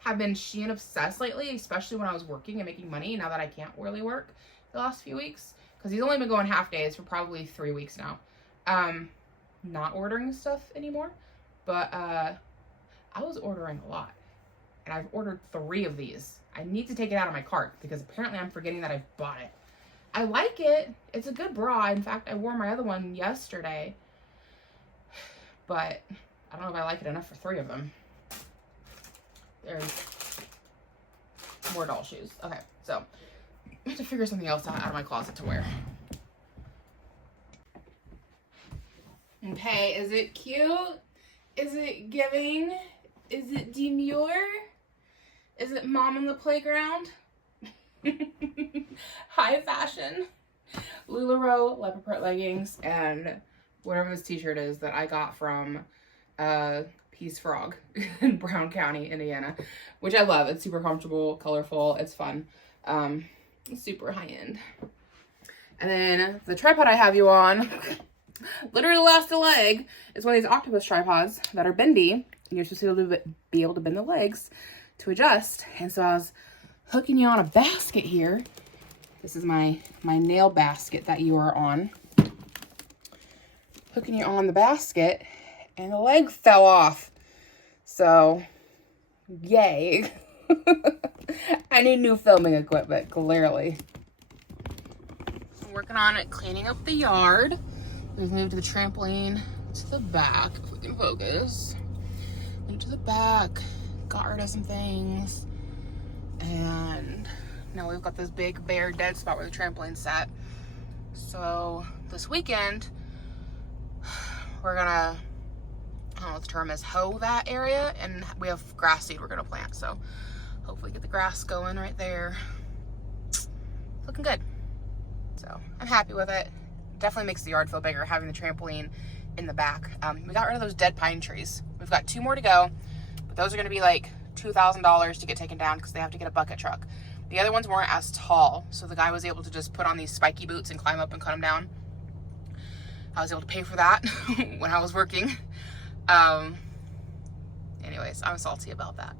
have been Shein obsessed lately, especially when I was working and making money. Now that I can't really work the last few weeks, because he's only been going half days for probably 3 weeks now. Not ordering stuff anymore, but I was ordering a lot, and I've ordered 3 of these. I need to take it out of my cart because apparently I'm forgetting that I've bought it. I like it. It's a good bra. In fact, I wore my other one yesterday, but I don't know if I like it enough for 3 of them. There's more doll shoes. Okay, so I have to figure something else out of my closet to wear. Okay, is it cute? Is it giving? Is it demure? Is it mom on the playground? High fashion. LuLaRoe leopard print leggings and whatever this t-shirt is that I got from Peace Frog in Brown County, Indiana, which I love. It's super comfortable, colorful, it's fun. It's super high-end. And then the tripod I have you on literally lost a leg. It's one of these octopus tripods that are bendy. And you're supposed to be able to bend the legs to adjust. And so I was hooking you on a basket here. This is my nail basket that you are on. Hooking you on the basket, and the leg fell off. So, yay. I need new filming equipment, clearly. I'm working on it, cleaning up the yard. We've moved the trampoline to the back, if we can focus. Moved to the back, got rid of some things. And now we've got this big bare dead spot where the trampoline's sat. So this weekend, we're gonna, I don't know what the term is, hoe that area, and we have grass seed we're gonna plant. So hopefully get the grass going right there. It's looking good. So I'm happy with it. Definitely makes the yard feel bigger having the trampoline in the back. We got rid of those dead pine trees. We've got 2 more to go. But those are going to be like $2,000 to get taken down because they have to get a bucket truck. The other ones weren't as tall, so the guy was able to just put on these spiky boots and climb up and cut them down. I was able to pay for that when I was working. Anyways, I'm salty about that.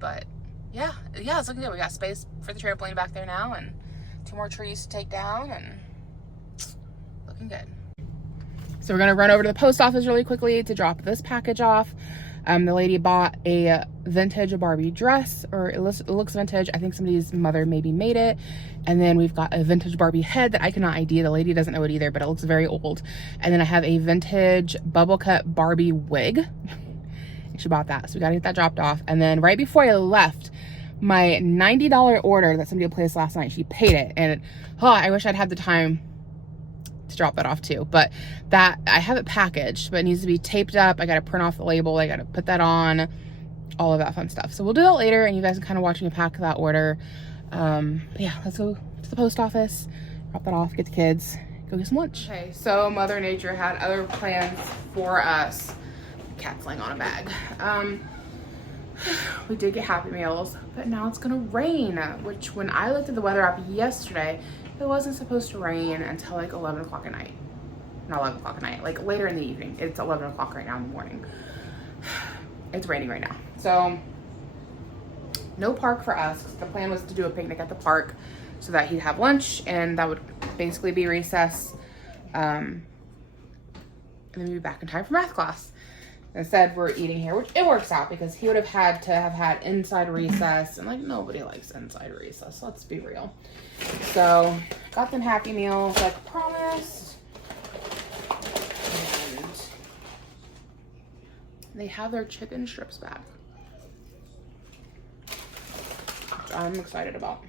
But yeah, it's looking good. We got space for the trampoline back there now and 2 more trees to take down and looking good. So we're gonna run over to the post office really quickly to drop this package off. The lady bought a vintage Barbie dress, or it looks vintage. I think somebody's mother maybe made it. And then we've got a vintage Barbie head that I cannot ID. The lady doesn't know it either, but it looks very old. And then I have a vintage bubble cut Barbie wig. She bought that, so we gotta get that dropped off. And then right before I left, my $90 order that somebody placed last night, she paid it. And I wish I'd had the time to drop that off too, but that I have it packaged, but it needs to be taped up. I got to print off the label. I got to put that on, all of that fun stuff. So we'll do that later, and you guys can kind of watch me pack that order. But yeah, let's go to the post office, drop that off, get the kids, go get some lunch. Okay, so Mother Nature had other plans for us. Cat's laying on a bag. We did get Happy Meals, but now it's gonna rain, which when I looked at the weather app yesterday, it wasn't supposed to rain until like 11 o'clock at night. Not 11 o'clock at night, like later in the evening. It's 11 o'clock right now in the morning. It's raining right now. So no park for us. The plan was to do a picnic at the park so that he'd have lunch, and that would basically be recess. And then we'd be back in time for math class. Instead, we're eating here, which it works out because he would have had to have had inside recess, and like nobody likes inside recess, let's be real. So got them Happy Meals like promised, and they have their chicken strips back, which I'm excited about.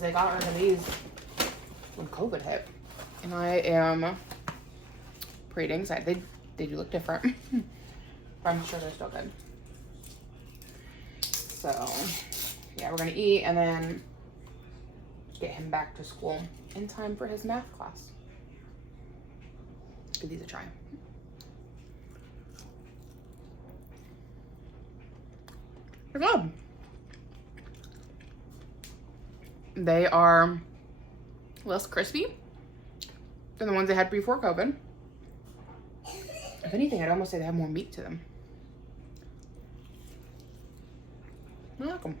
They got rid of these when COVID hit, and I am pretty excited. They do look different, but I'm sure they're still good. So yeah, we're gonna eat and then get him back to school in time for his math class. Give these a try. They're good. They are less crispy than the ones they had before COVID. If anything, I'd almost say they have more meat to them. I like them.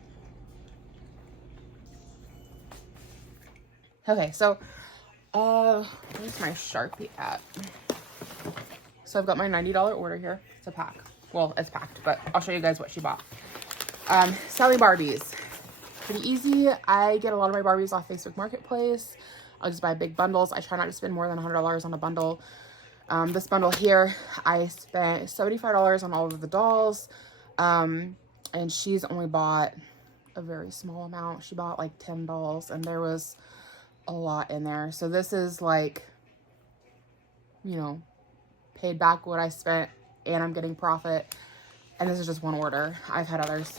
Okay, so where's my Sharpie at? So I've got my $90 order here. It's a pack. Well, it's packed, but I'll show you guys what she bought. Sally Barbies. Pretty easy. I get a lot of my Barbies off Facebook Marketplace. I'll just buy big bundles. I try not to spend more than $100 on a bundle. This bundle here, I spent $75 on all of the dolls. And she's only bought a very small amount. She bought like 10 dolls, and there was a lot in there. So this is like, you know, paid back what I spent, and I'm getting profit. And this is just one order. I've had others.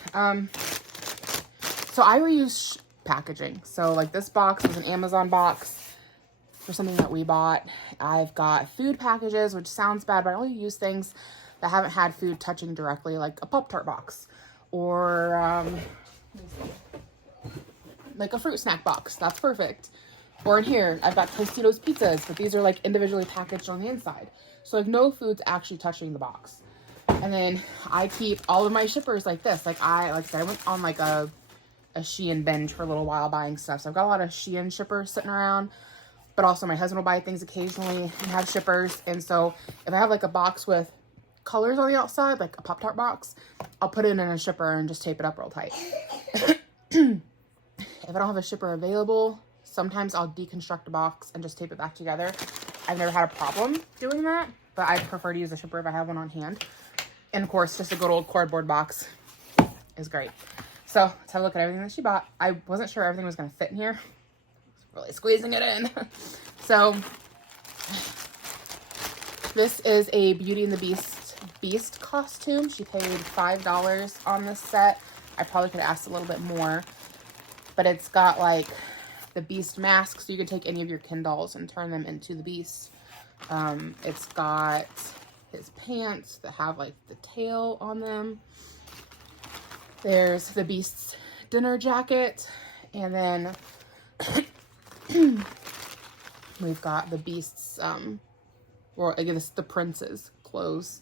So I reuse packaging. So like this box was an Amazon box for something that we bought. I've got food packages, which sounds bad, but I only use things that haven't had food touching directly, like a Pop-Tart box or like a fruit snack box. That's perfect. Or in here, I've got Tostitos pizzas, but these are like individually packaged on the inside. So like no food's actually touching the box. And then I keep all of my shippers like this. Like I said, I went on like a Shein binge for a little while buying stuff. So I've got a lot of Shein shippers sitting around, but also my husband will buy things occasionally and have shippers. And so if I have like a box with colors on the outside, like a Pop-Tart box, I'll put it in a shipper and just tape it up real tight. If I don't have a shipper available, sometimes I'll deconstruct a box and just tape it back together. I've never had a problem doing that, but I prefer to use a shipper if I have one on hand. And of course, just a good old cardboard box is great. So let's have a look at everything that she bought. I wasn't sure everything was going to fit in here. Really squeezing it in. So this is a Beauty and the Beast costume. She paid $5 on this set. I probably could have asked a little bit more, but it's got like the Beast mask, so you can take any of your Ken dolls and turn them into the Beast. It's got his pants that have like the tail on them. There's the Beast's dinner jacket, and then we've got the Beast's, or I guess the prince's clothes,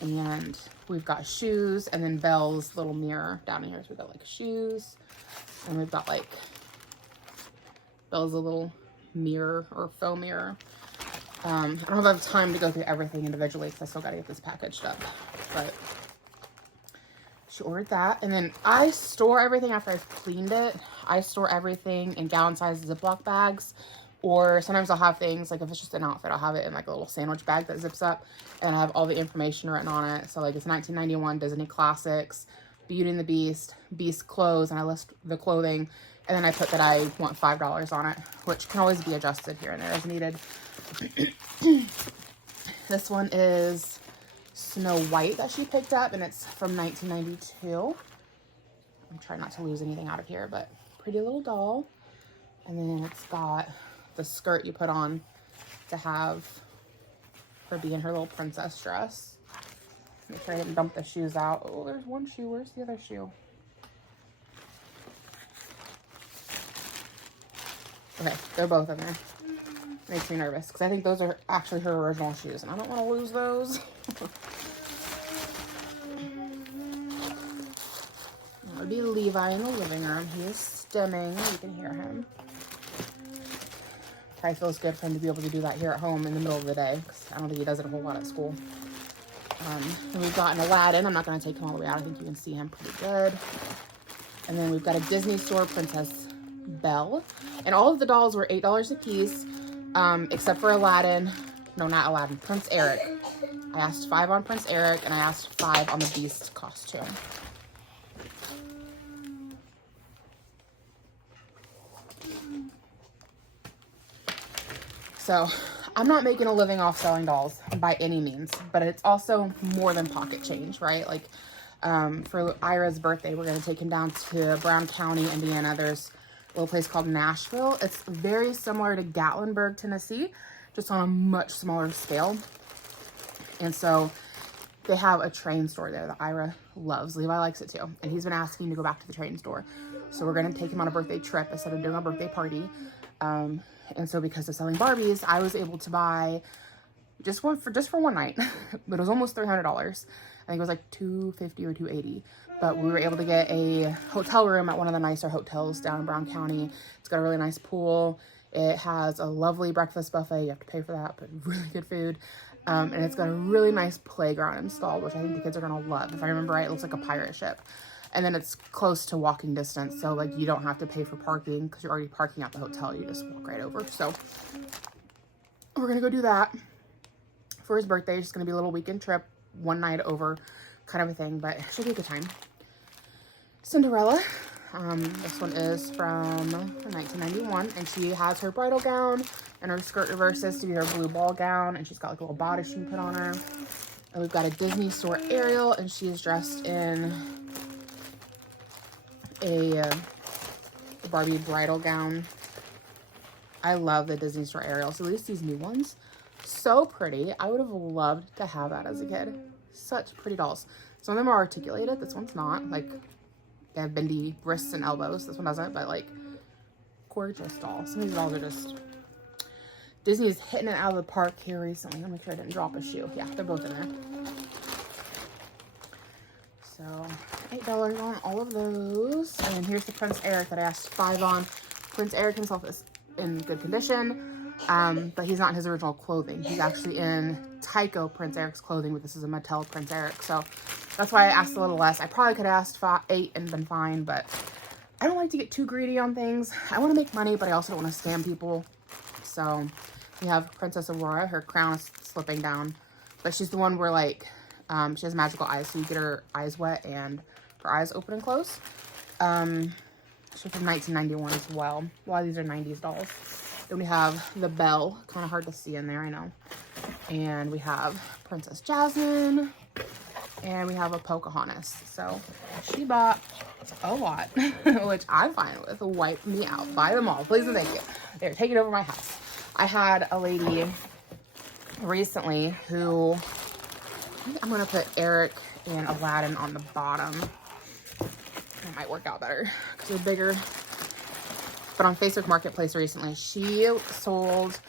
and we've got shoes, and then Belle's little mirror down here. So we've got like shoes, and we've got like Belle's a little mirror or faux mirror. I don't have time to go through everything individually because I still got to get this packaged up, but she ordered that. And then I store everything after I've cleaned it. I store everything in gallon-sized Ziploc bags, or sometimes I'll have things, like if it's just an outfit, I'll have it in like a little sandwich bag that zips up, and I have all the information written on it. So like it's 1991 Disney Classics, Beauty and the Beast, Beast clothes, and I list the clothing, and then I put that I want $5 on it, which can always be adjusted here and there as needed. This one is Snow White that she picked up, and it's from 1992. I'm trying not to lose anything out of here, but pretty little doll. And then it's got the skirt you put on to have her be in her little princess dress. Make sure I didn't dump the shoes out. Oh, there's one shoe. Where's the other shoe? Okay, they're both in there. Makes me nervous because I think those are actually her original shoes, and I don't want to lose those. That would be Levi in the living room. He is stimming. You can hear him. Probably feels good for him to be able to do that here at home in the middle of the day, because I don't think he does it a whole lot at school. And we've got an Aladdin. I'm not going to take him all the way out. I think you can see him pretty good. And then we've got a Disney Store Princess Belle. And all of the dolls were $8 a piece, except for Aladdin. No, not Aladdin. Prince Eric. I asked $5 on Prince Eric, and I asked $5 on the Beast costume. So I'm not making a living off selling dolls by any means, but it's also more than pocket change, right? Like for Ira's birthday, we're going to take him down to Brown County, Indiana. There's a little place called Nashville. It's very similar to Gatlinburg, Tennessee, just on a much smaller scale. And so they have a train store there that Ira loves. Levi likes it too. And he's been asking to go back to the train store. So we're going to take him on a birthday trip instead of doing a birthday party. And so because of selling Barbies, I was able to buy just for one night, but it was almost $300. I think it was like $250 or $280. But we were able to get a hotel room at one of the nicer hotels down in Brown County. It's got a really nice pool. It has a lovely breakfast buffet. You have to pay for that, but really good food. And it's got a really nice playground installed, which I think the kids are going to love. If I remember right, it looks like a pirate ship. And then it's close to walking distance. So like you don't have to pay for parking because you're already parking at the hotel. You just walk right over. So we're going to go do that for his birthday. It's going to be a little weekend trip, one night over kind of a thing, but it should be a good time. Cinderella. This one is from 1991, and she has her bridal gown and her skirt reverses to be her blue ball gown, and she's got like a little bodice she can put on her. And we've got a Disney Store Ariel, and she is dressed in a Barbie bridal gown. I love the Disney Store Ariels, at least these new ones. So pretty. I would have loved to have that as a kid. Such pretty dolls. Some of them are articulated. This one's not. Like, they have bendy wrists and elbows. This one doesn't, but like, gorgeous dolls. Some of these dolls are just... Disney is hitting it out of the park here recently. Let me make sure I didn't drop a shoe. Yeah, they're both in there. So, $8 on all of those. And then here's the Prince Eric that I asked $5 on. Prince Eric himself is in good condition, but he's not in his original clothing. He's actually in Tycho Prince Eric's clothing, but this is a Mattel Prince Eric. So that's why I asked a little less. I probably could have asked $8 and been fine, but I don't like to get too greedy on things. I want to make money, but I also don't want to scam people. So we have Princess Aurora. Her crown is slipping down, but she's the one where like, she has magical eyes, so you get her eyes wet and her eyes open and close. She's from 1991 as well. A lot of these are 90s dolls. Then we have the Belle, kind of hard to see in there, I know. And we have Princess Jasmine. and we have a Pocahontas. So she bought a lot, which I'm fine with. Wipe me out. Buy them all. Please and thank you. They're taking over my house. I had a lady recently who, I think I'm going to put Eric and Aladdin on the bottom. It might work out better because they're bigger. But on Facebook Marketplace recently, she sold,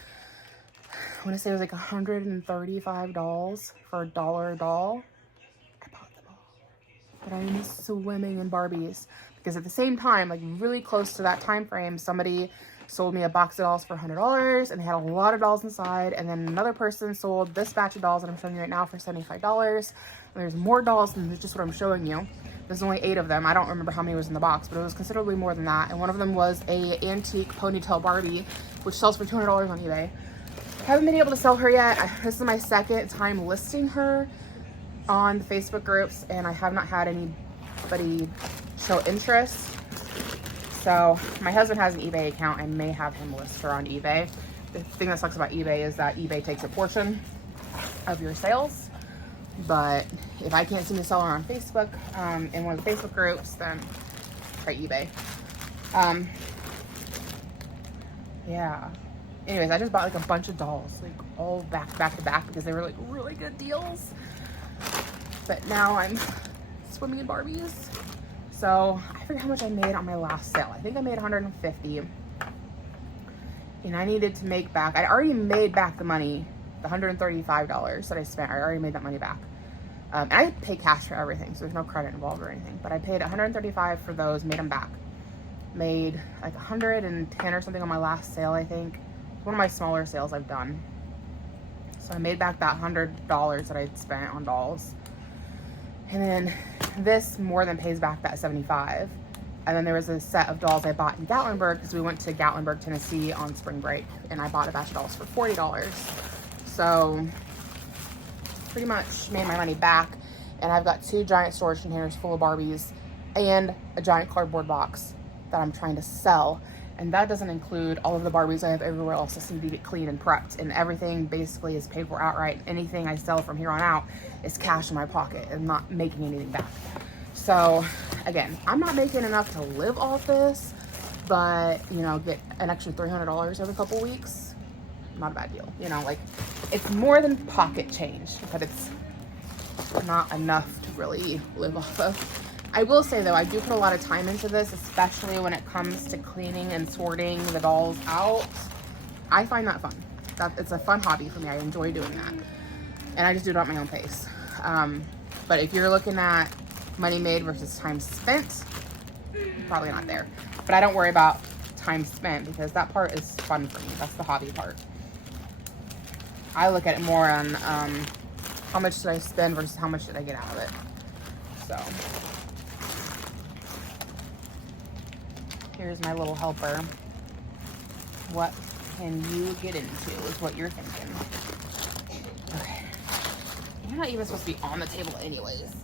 I want to say it was like $135 for a dollar doll. I bought them all. But I'm swimming in Barbies because at the same time, like really close to that time frame, somebody sold me a box of dolls for $100 and they had a lot of dolls inside. And then another person sold this batch of dolls that I'm showing you right now for $75. And there's more dolls than just what I'm showing you. There's only 8 of them. I don't remember how many was in the box, but it was considerably more than that. And one of them was a antique ponytail Barbie, which sells for $200 on eBay. Haven't been able to sell her yet. This is my second time listing her on the Facebook groups, and I have not had anybody show interest. So my husband has an eBay account. I may have him list her on eBay. The thing that sucks about eBay is that eBay takes a portion of your sales. But if I can't seem to sell her on Facebook, in one of the Facebook groups, then try eBay. Yeah. Anyways, I just bought like a bunch of dolls, like all back to back because they were like really good deals. But now I'm swimming in Barbies. So I forget how much I made on my last sale. I think I made $150. And I needed to make back, I already made back the money. The $135 that I spent, I already made that money back. And I pay cash for everything, so there's no credit involved or anything. But I paid $135 for those, made them back. Made like $110 or something on my last sale, I think. One of my smaller sales I've done. So I made back that $100 that I'd spent on dolls. And then this more than pays back that $75. And then there was a set of dolls I bought in Gatlinburg because we went to Gatlinburg, Tennessee on spring break. And I bought a batch of dolls for $40. So pretty much made my money back. And I've got 2 giant storage containers full of Barbies and a giant cardboard box that I'm trying to sell. And that doesn't include all of the Barbies I have everywhere else that need to be clean and prepped. And everything basically is paid for outright. Anything I sell from here on out is cash in my pocket and not making anything back. So again, I'm not making enough to live off this, but you know, get an extra $300 every couple weeks, not a bad deal. You know, like it's more than pocket change, but it's not enough to really live off of. I will say though, I do put a lot of time into this, especially when it comes to cleaning and sorting the dolls out. I find that fun. It's a fun hobby for me. I enjoy doing that. And I just do it at my own pace. But if you're looking at money made versus time spent, probably not there. But I don't worry about time spent because that part is fun for me. That's the hobby part. I look at it more on how much did I spend versus how much did I get out of it. So here's my little helper. What can you get into is what you're thinking. Okay. You're not even supposed to be on the table anyways.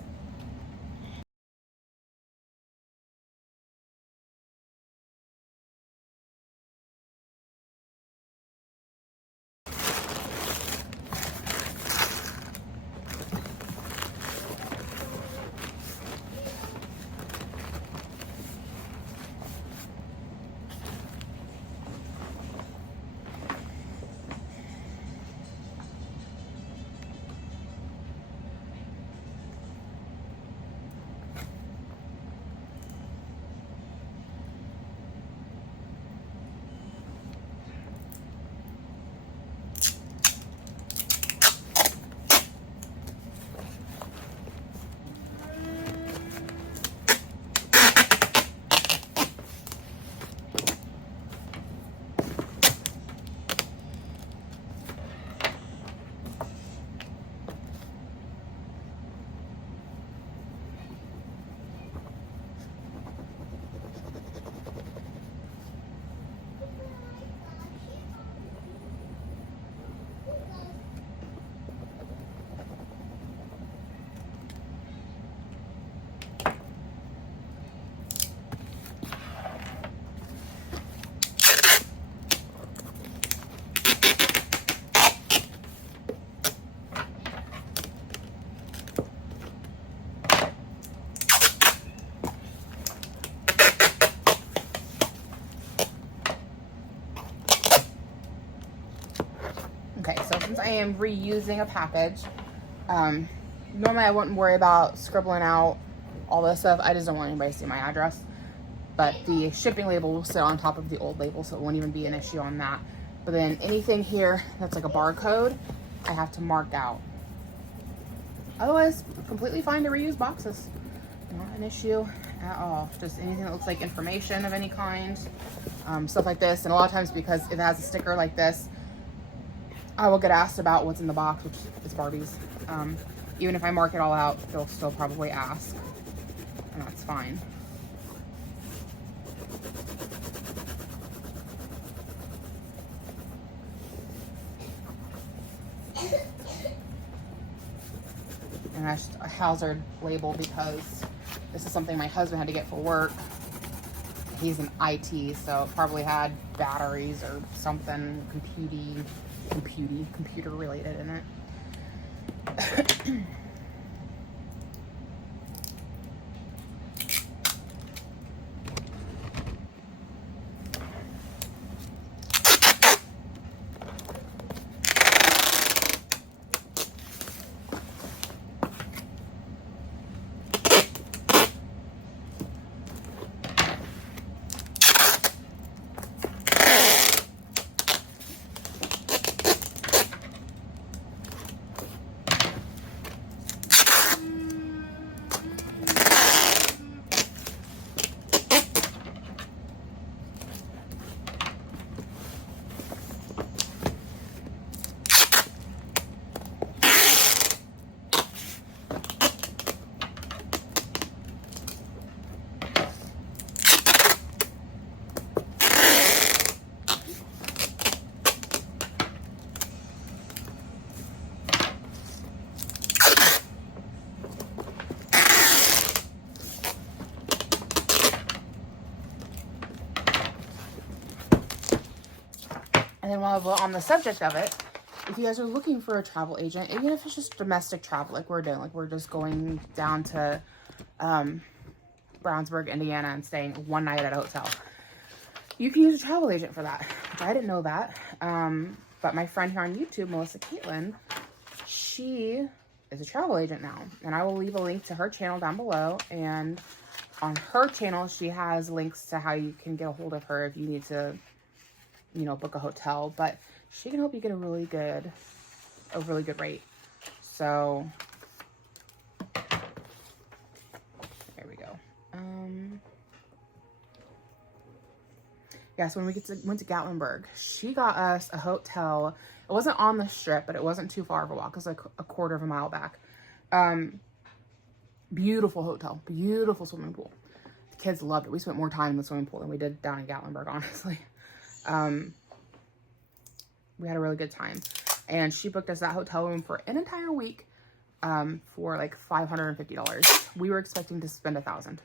Okay, so since I am reusing a package, normally I wouldn't worry about scribbling out all this stuff. I just don't want anybody to see my address. But the shipping label will sit on top of the old label, so it won't even be an issue on that. But then anything here that's like a barcode, I have to mark out. Otherwise, completely fine to reuse boxes. Not an issue at all. Just anything that looks like information of any kind, stuff like this. And a lot of times, because if it has a sticker like this, I will get asked about what's in the box, which is Barbie's. Even if I mark it all out, they'll still probably ask, and that's fine. And that's just a hazard label because this is something my husband had to get for work. He's in IT, so it probably had batteries or something computer related in it. And then while we're on the subject of it, if you guys are looking for a travel agent, even if it's just domestic travel, like we're doing, like we're just going down to Brownsburg, Indiana, and staying one night at a hotel, you can use a travel agent for that, which I didn't know that. But my friend here on YouTube, Melissa Caitlin, she is a travel agent now. And I will leave a link to her channel down below. And on her channel, she has links to how you can get a hold of her if you need to, you know, book a hotel, but she can help you get a really good rate. So there we go. Yeah, so when we went to Gatlinburg, she got us a hotel. It wasn't on the strip, but it wasn't too far of a walk. It was like a quarter of a mile back. Beautiful hotel, beautiful swimming pool. The kids loved it. We spent more time in the swimming pool than we did down in Gatlinburg, honestly. We had a really good time, and she booked us that hotel room for an entire week, for like $550. We were expecting to spend $1,000.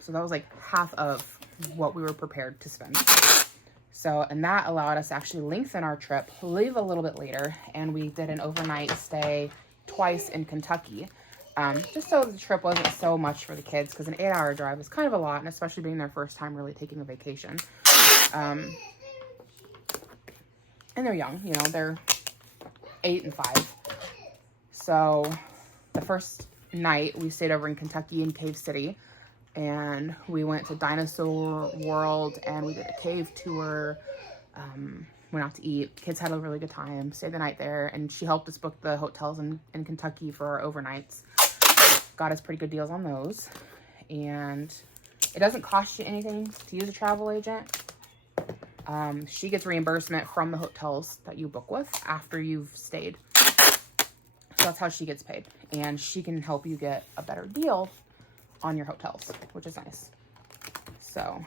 So that was like half of what we were prepared to spend. So, and that allowed us to actually lengthen our trip, leave a little bit later, and we did an overnight stay twice in Kentucky. Just so the trip wasn't so much for the kids, because an 8-hour drive is kind of a lot, and especially being their first time really taking a vacation. And they're young, you know, they're 8 and 5. So the first night we stayed over in Kentucky in Cave City, and we went to Dinosaur World, and we did a cave tour, went out to eat. Kids had a really good time, stayed the night there, and she helped us book the hotels in Kentucky for our overnights. Got us pretty good deals on those. And it doesn't cost you anything to use a travel agent. She gets reimbursement from the hotels that you book with after you've stayed. So that's how she gets paid. And she can help you get a better deal on your hotels, which is nice. So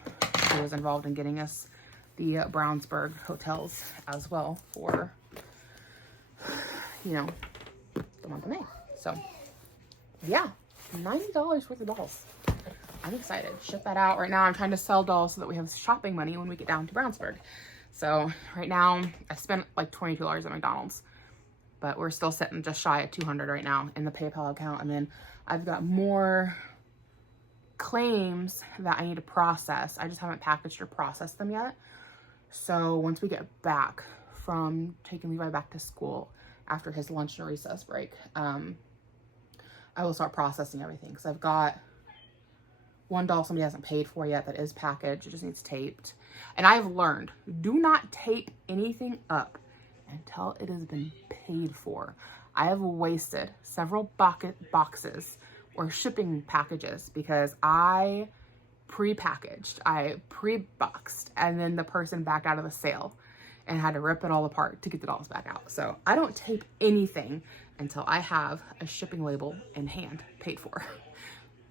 she was involved in getting us the Brownsburg hotels as well for, you know, the month of May. So yeah, $90 worth of dolls. I'm excited. Ship that out. Right now I'm trying to sell dolls so that we have shopping money when we get down to Brownsburg. So right now I spent like $22 at McDonald's, but we're still sitting just shy of $200 right now in the PayPal account. And then I've got more claims that I need to process. I just haven't packaged or processed them yet. So once we get back from taking Levi back to school after his lunch and recess break, I will start processing everything, because I've got one doll somebody hasn't paid for yet that is packaged. It just needs taped. And I have learned, do not tape anything up until it has been paid for. I have wasted several boxes or shipping packages because I pre-packaged, I pre-boxed, and then the person backed out of the sale and had to rip it all apart to get the dolls back out. So I don't tape anything until I have a shipping label in hand, paid for.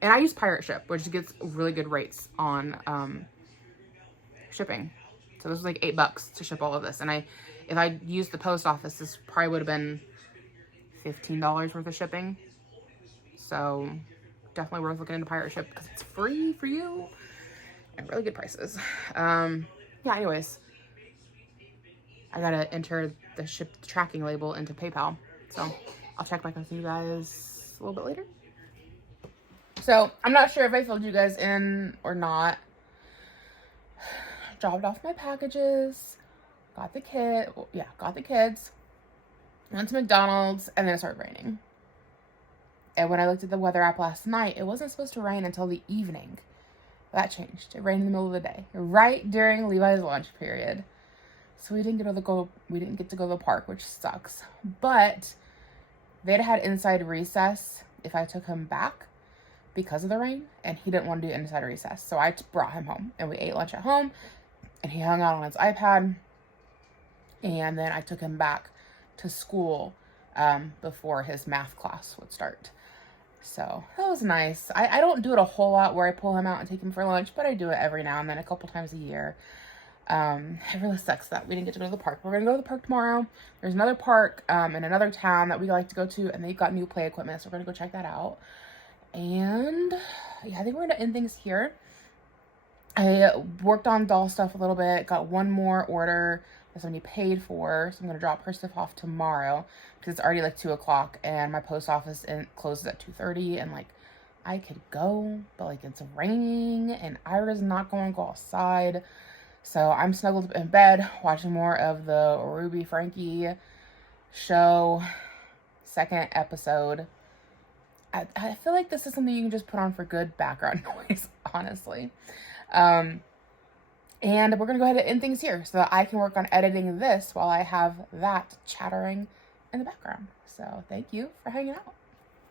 And I use Pirate Ship, which gets really good rates on shipping. So this was like $8 to ship all of this. And if I used the post office, this probably would have been $15 worth of shipping. So definitely worth looking into Pirate Ship because it's free for you and really good prices. Yeah, anyways, I gotta enter the ship tracking label into PayPal. So I'll check back with you guys a little bit later. So I'm not sure if I filled you guys in or not. Dropped off my packages, got the kids, went to McDonald's, and then it started raining. And when I looked at the weather app last night, it wasn't supposed to rain until the evening. That changed. It rained in the middle of the day, right during Levi's lunch period. So we didn't get to go to the park, which sucks. But they'd had inside recess if I took him back because of the rain, and he didn't want to do inside recess. So I brought him home, and we ate lunch at home, and he hung out on his iPad. And then I took him back to school before his math class would start. So that was nice. I don't do it a whole lot where I pull him out and take him for lunch, but I do it every now and then, a couple times a year. It really sucks that we didn't get to go to the park. We're going to go to the park tomorrow. There's another park in another town that we like to go to, and they've got new play equipment, so we're going to go check that out. And yeah, I think we're going to end things here. I worked on doll stuff a little bit, got one more order that somebody paid for, so I'm going to drop her stuff off tomorrow because it's already like 2 o'clock and my post office closes at 2:30, and like I could go, but like it's raining and Ira's not going to go outside. So I'm snuggled in bed watching more of the Ruby Frankie show, 2nd episode. I feel like this is something you can just put on for good background noise, honestly. And we're going to go ahead and end things here so that I can work on editing this while I have that chattering in the background. So thank you for hanging out.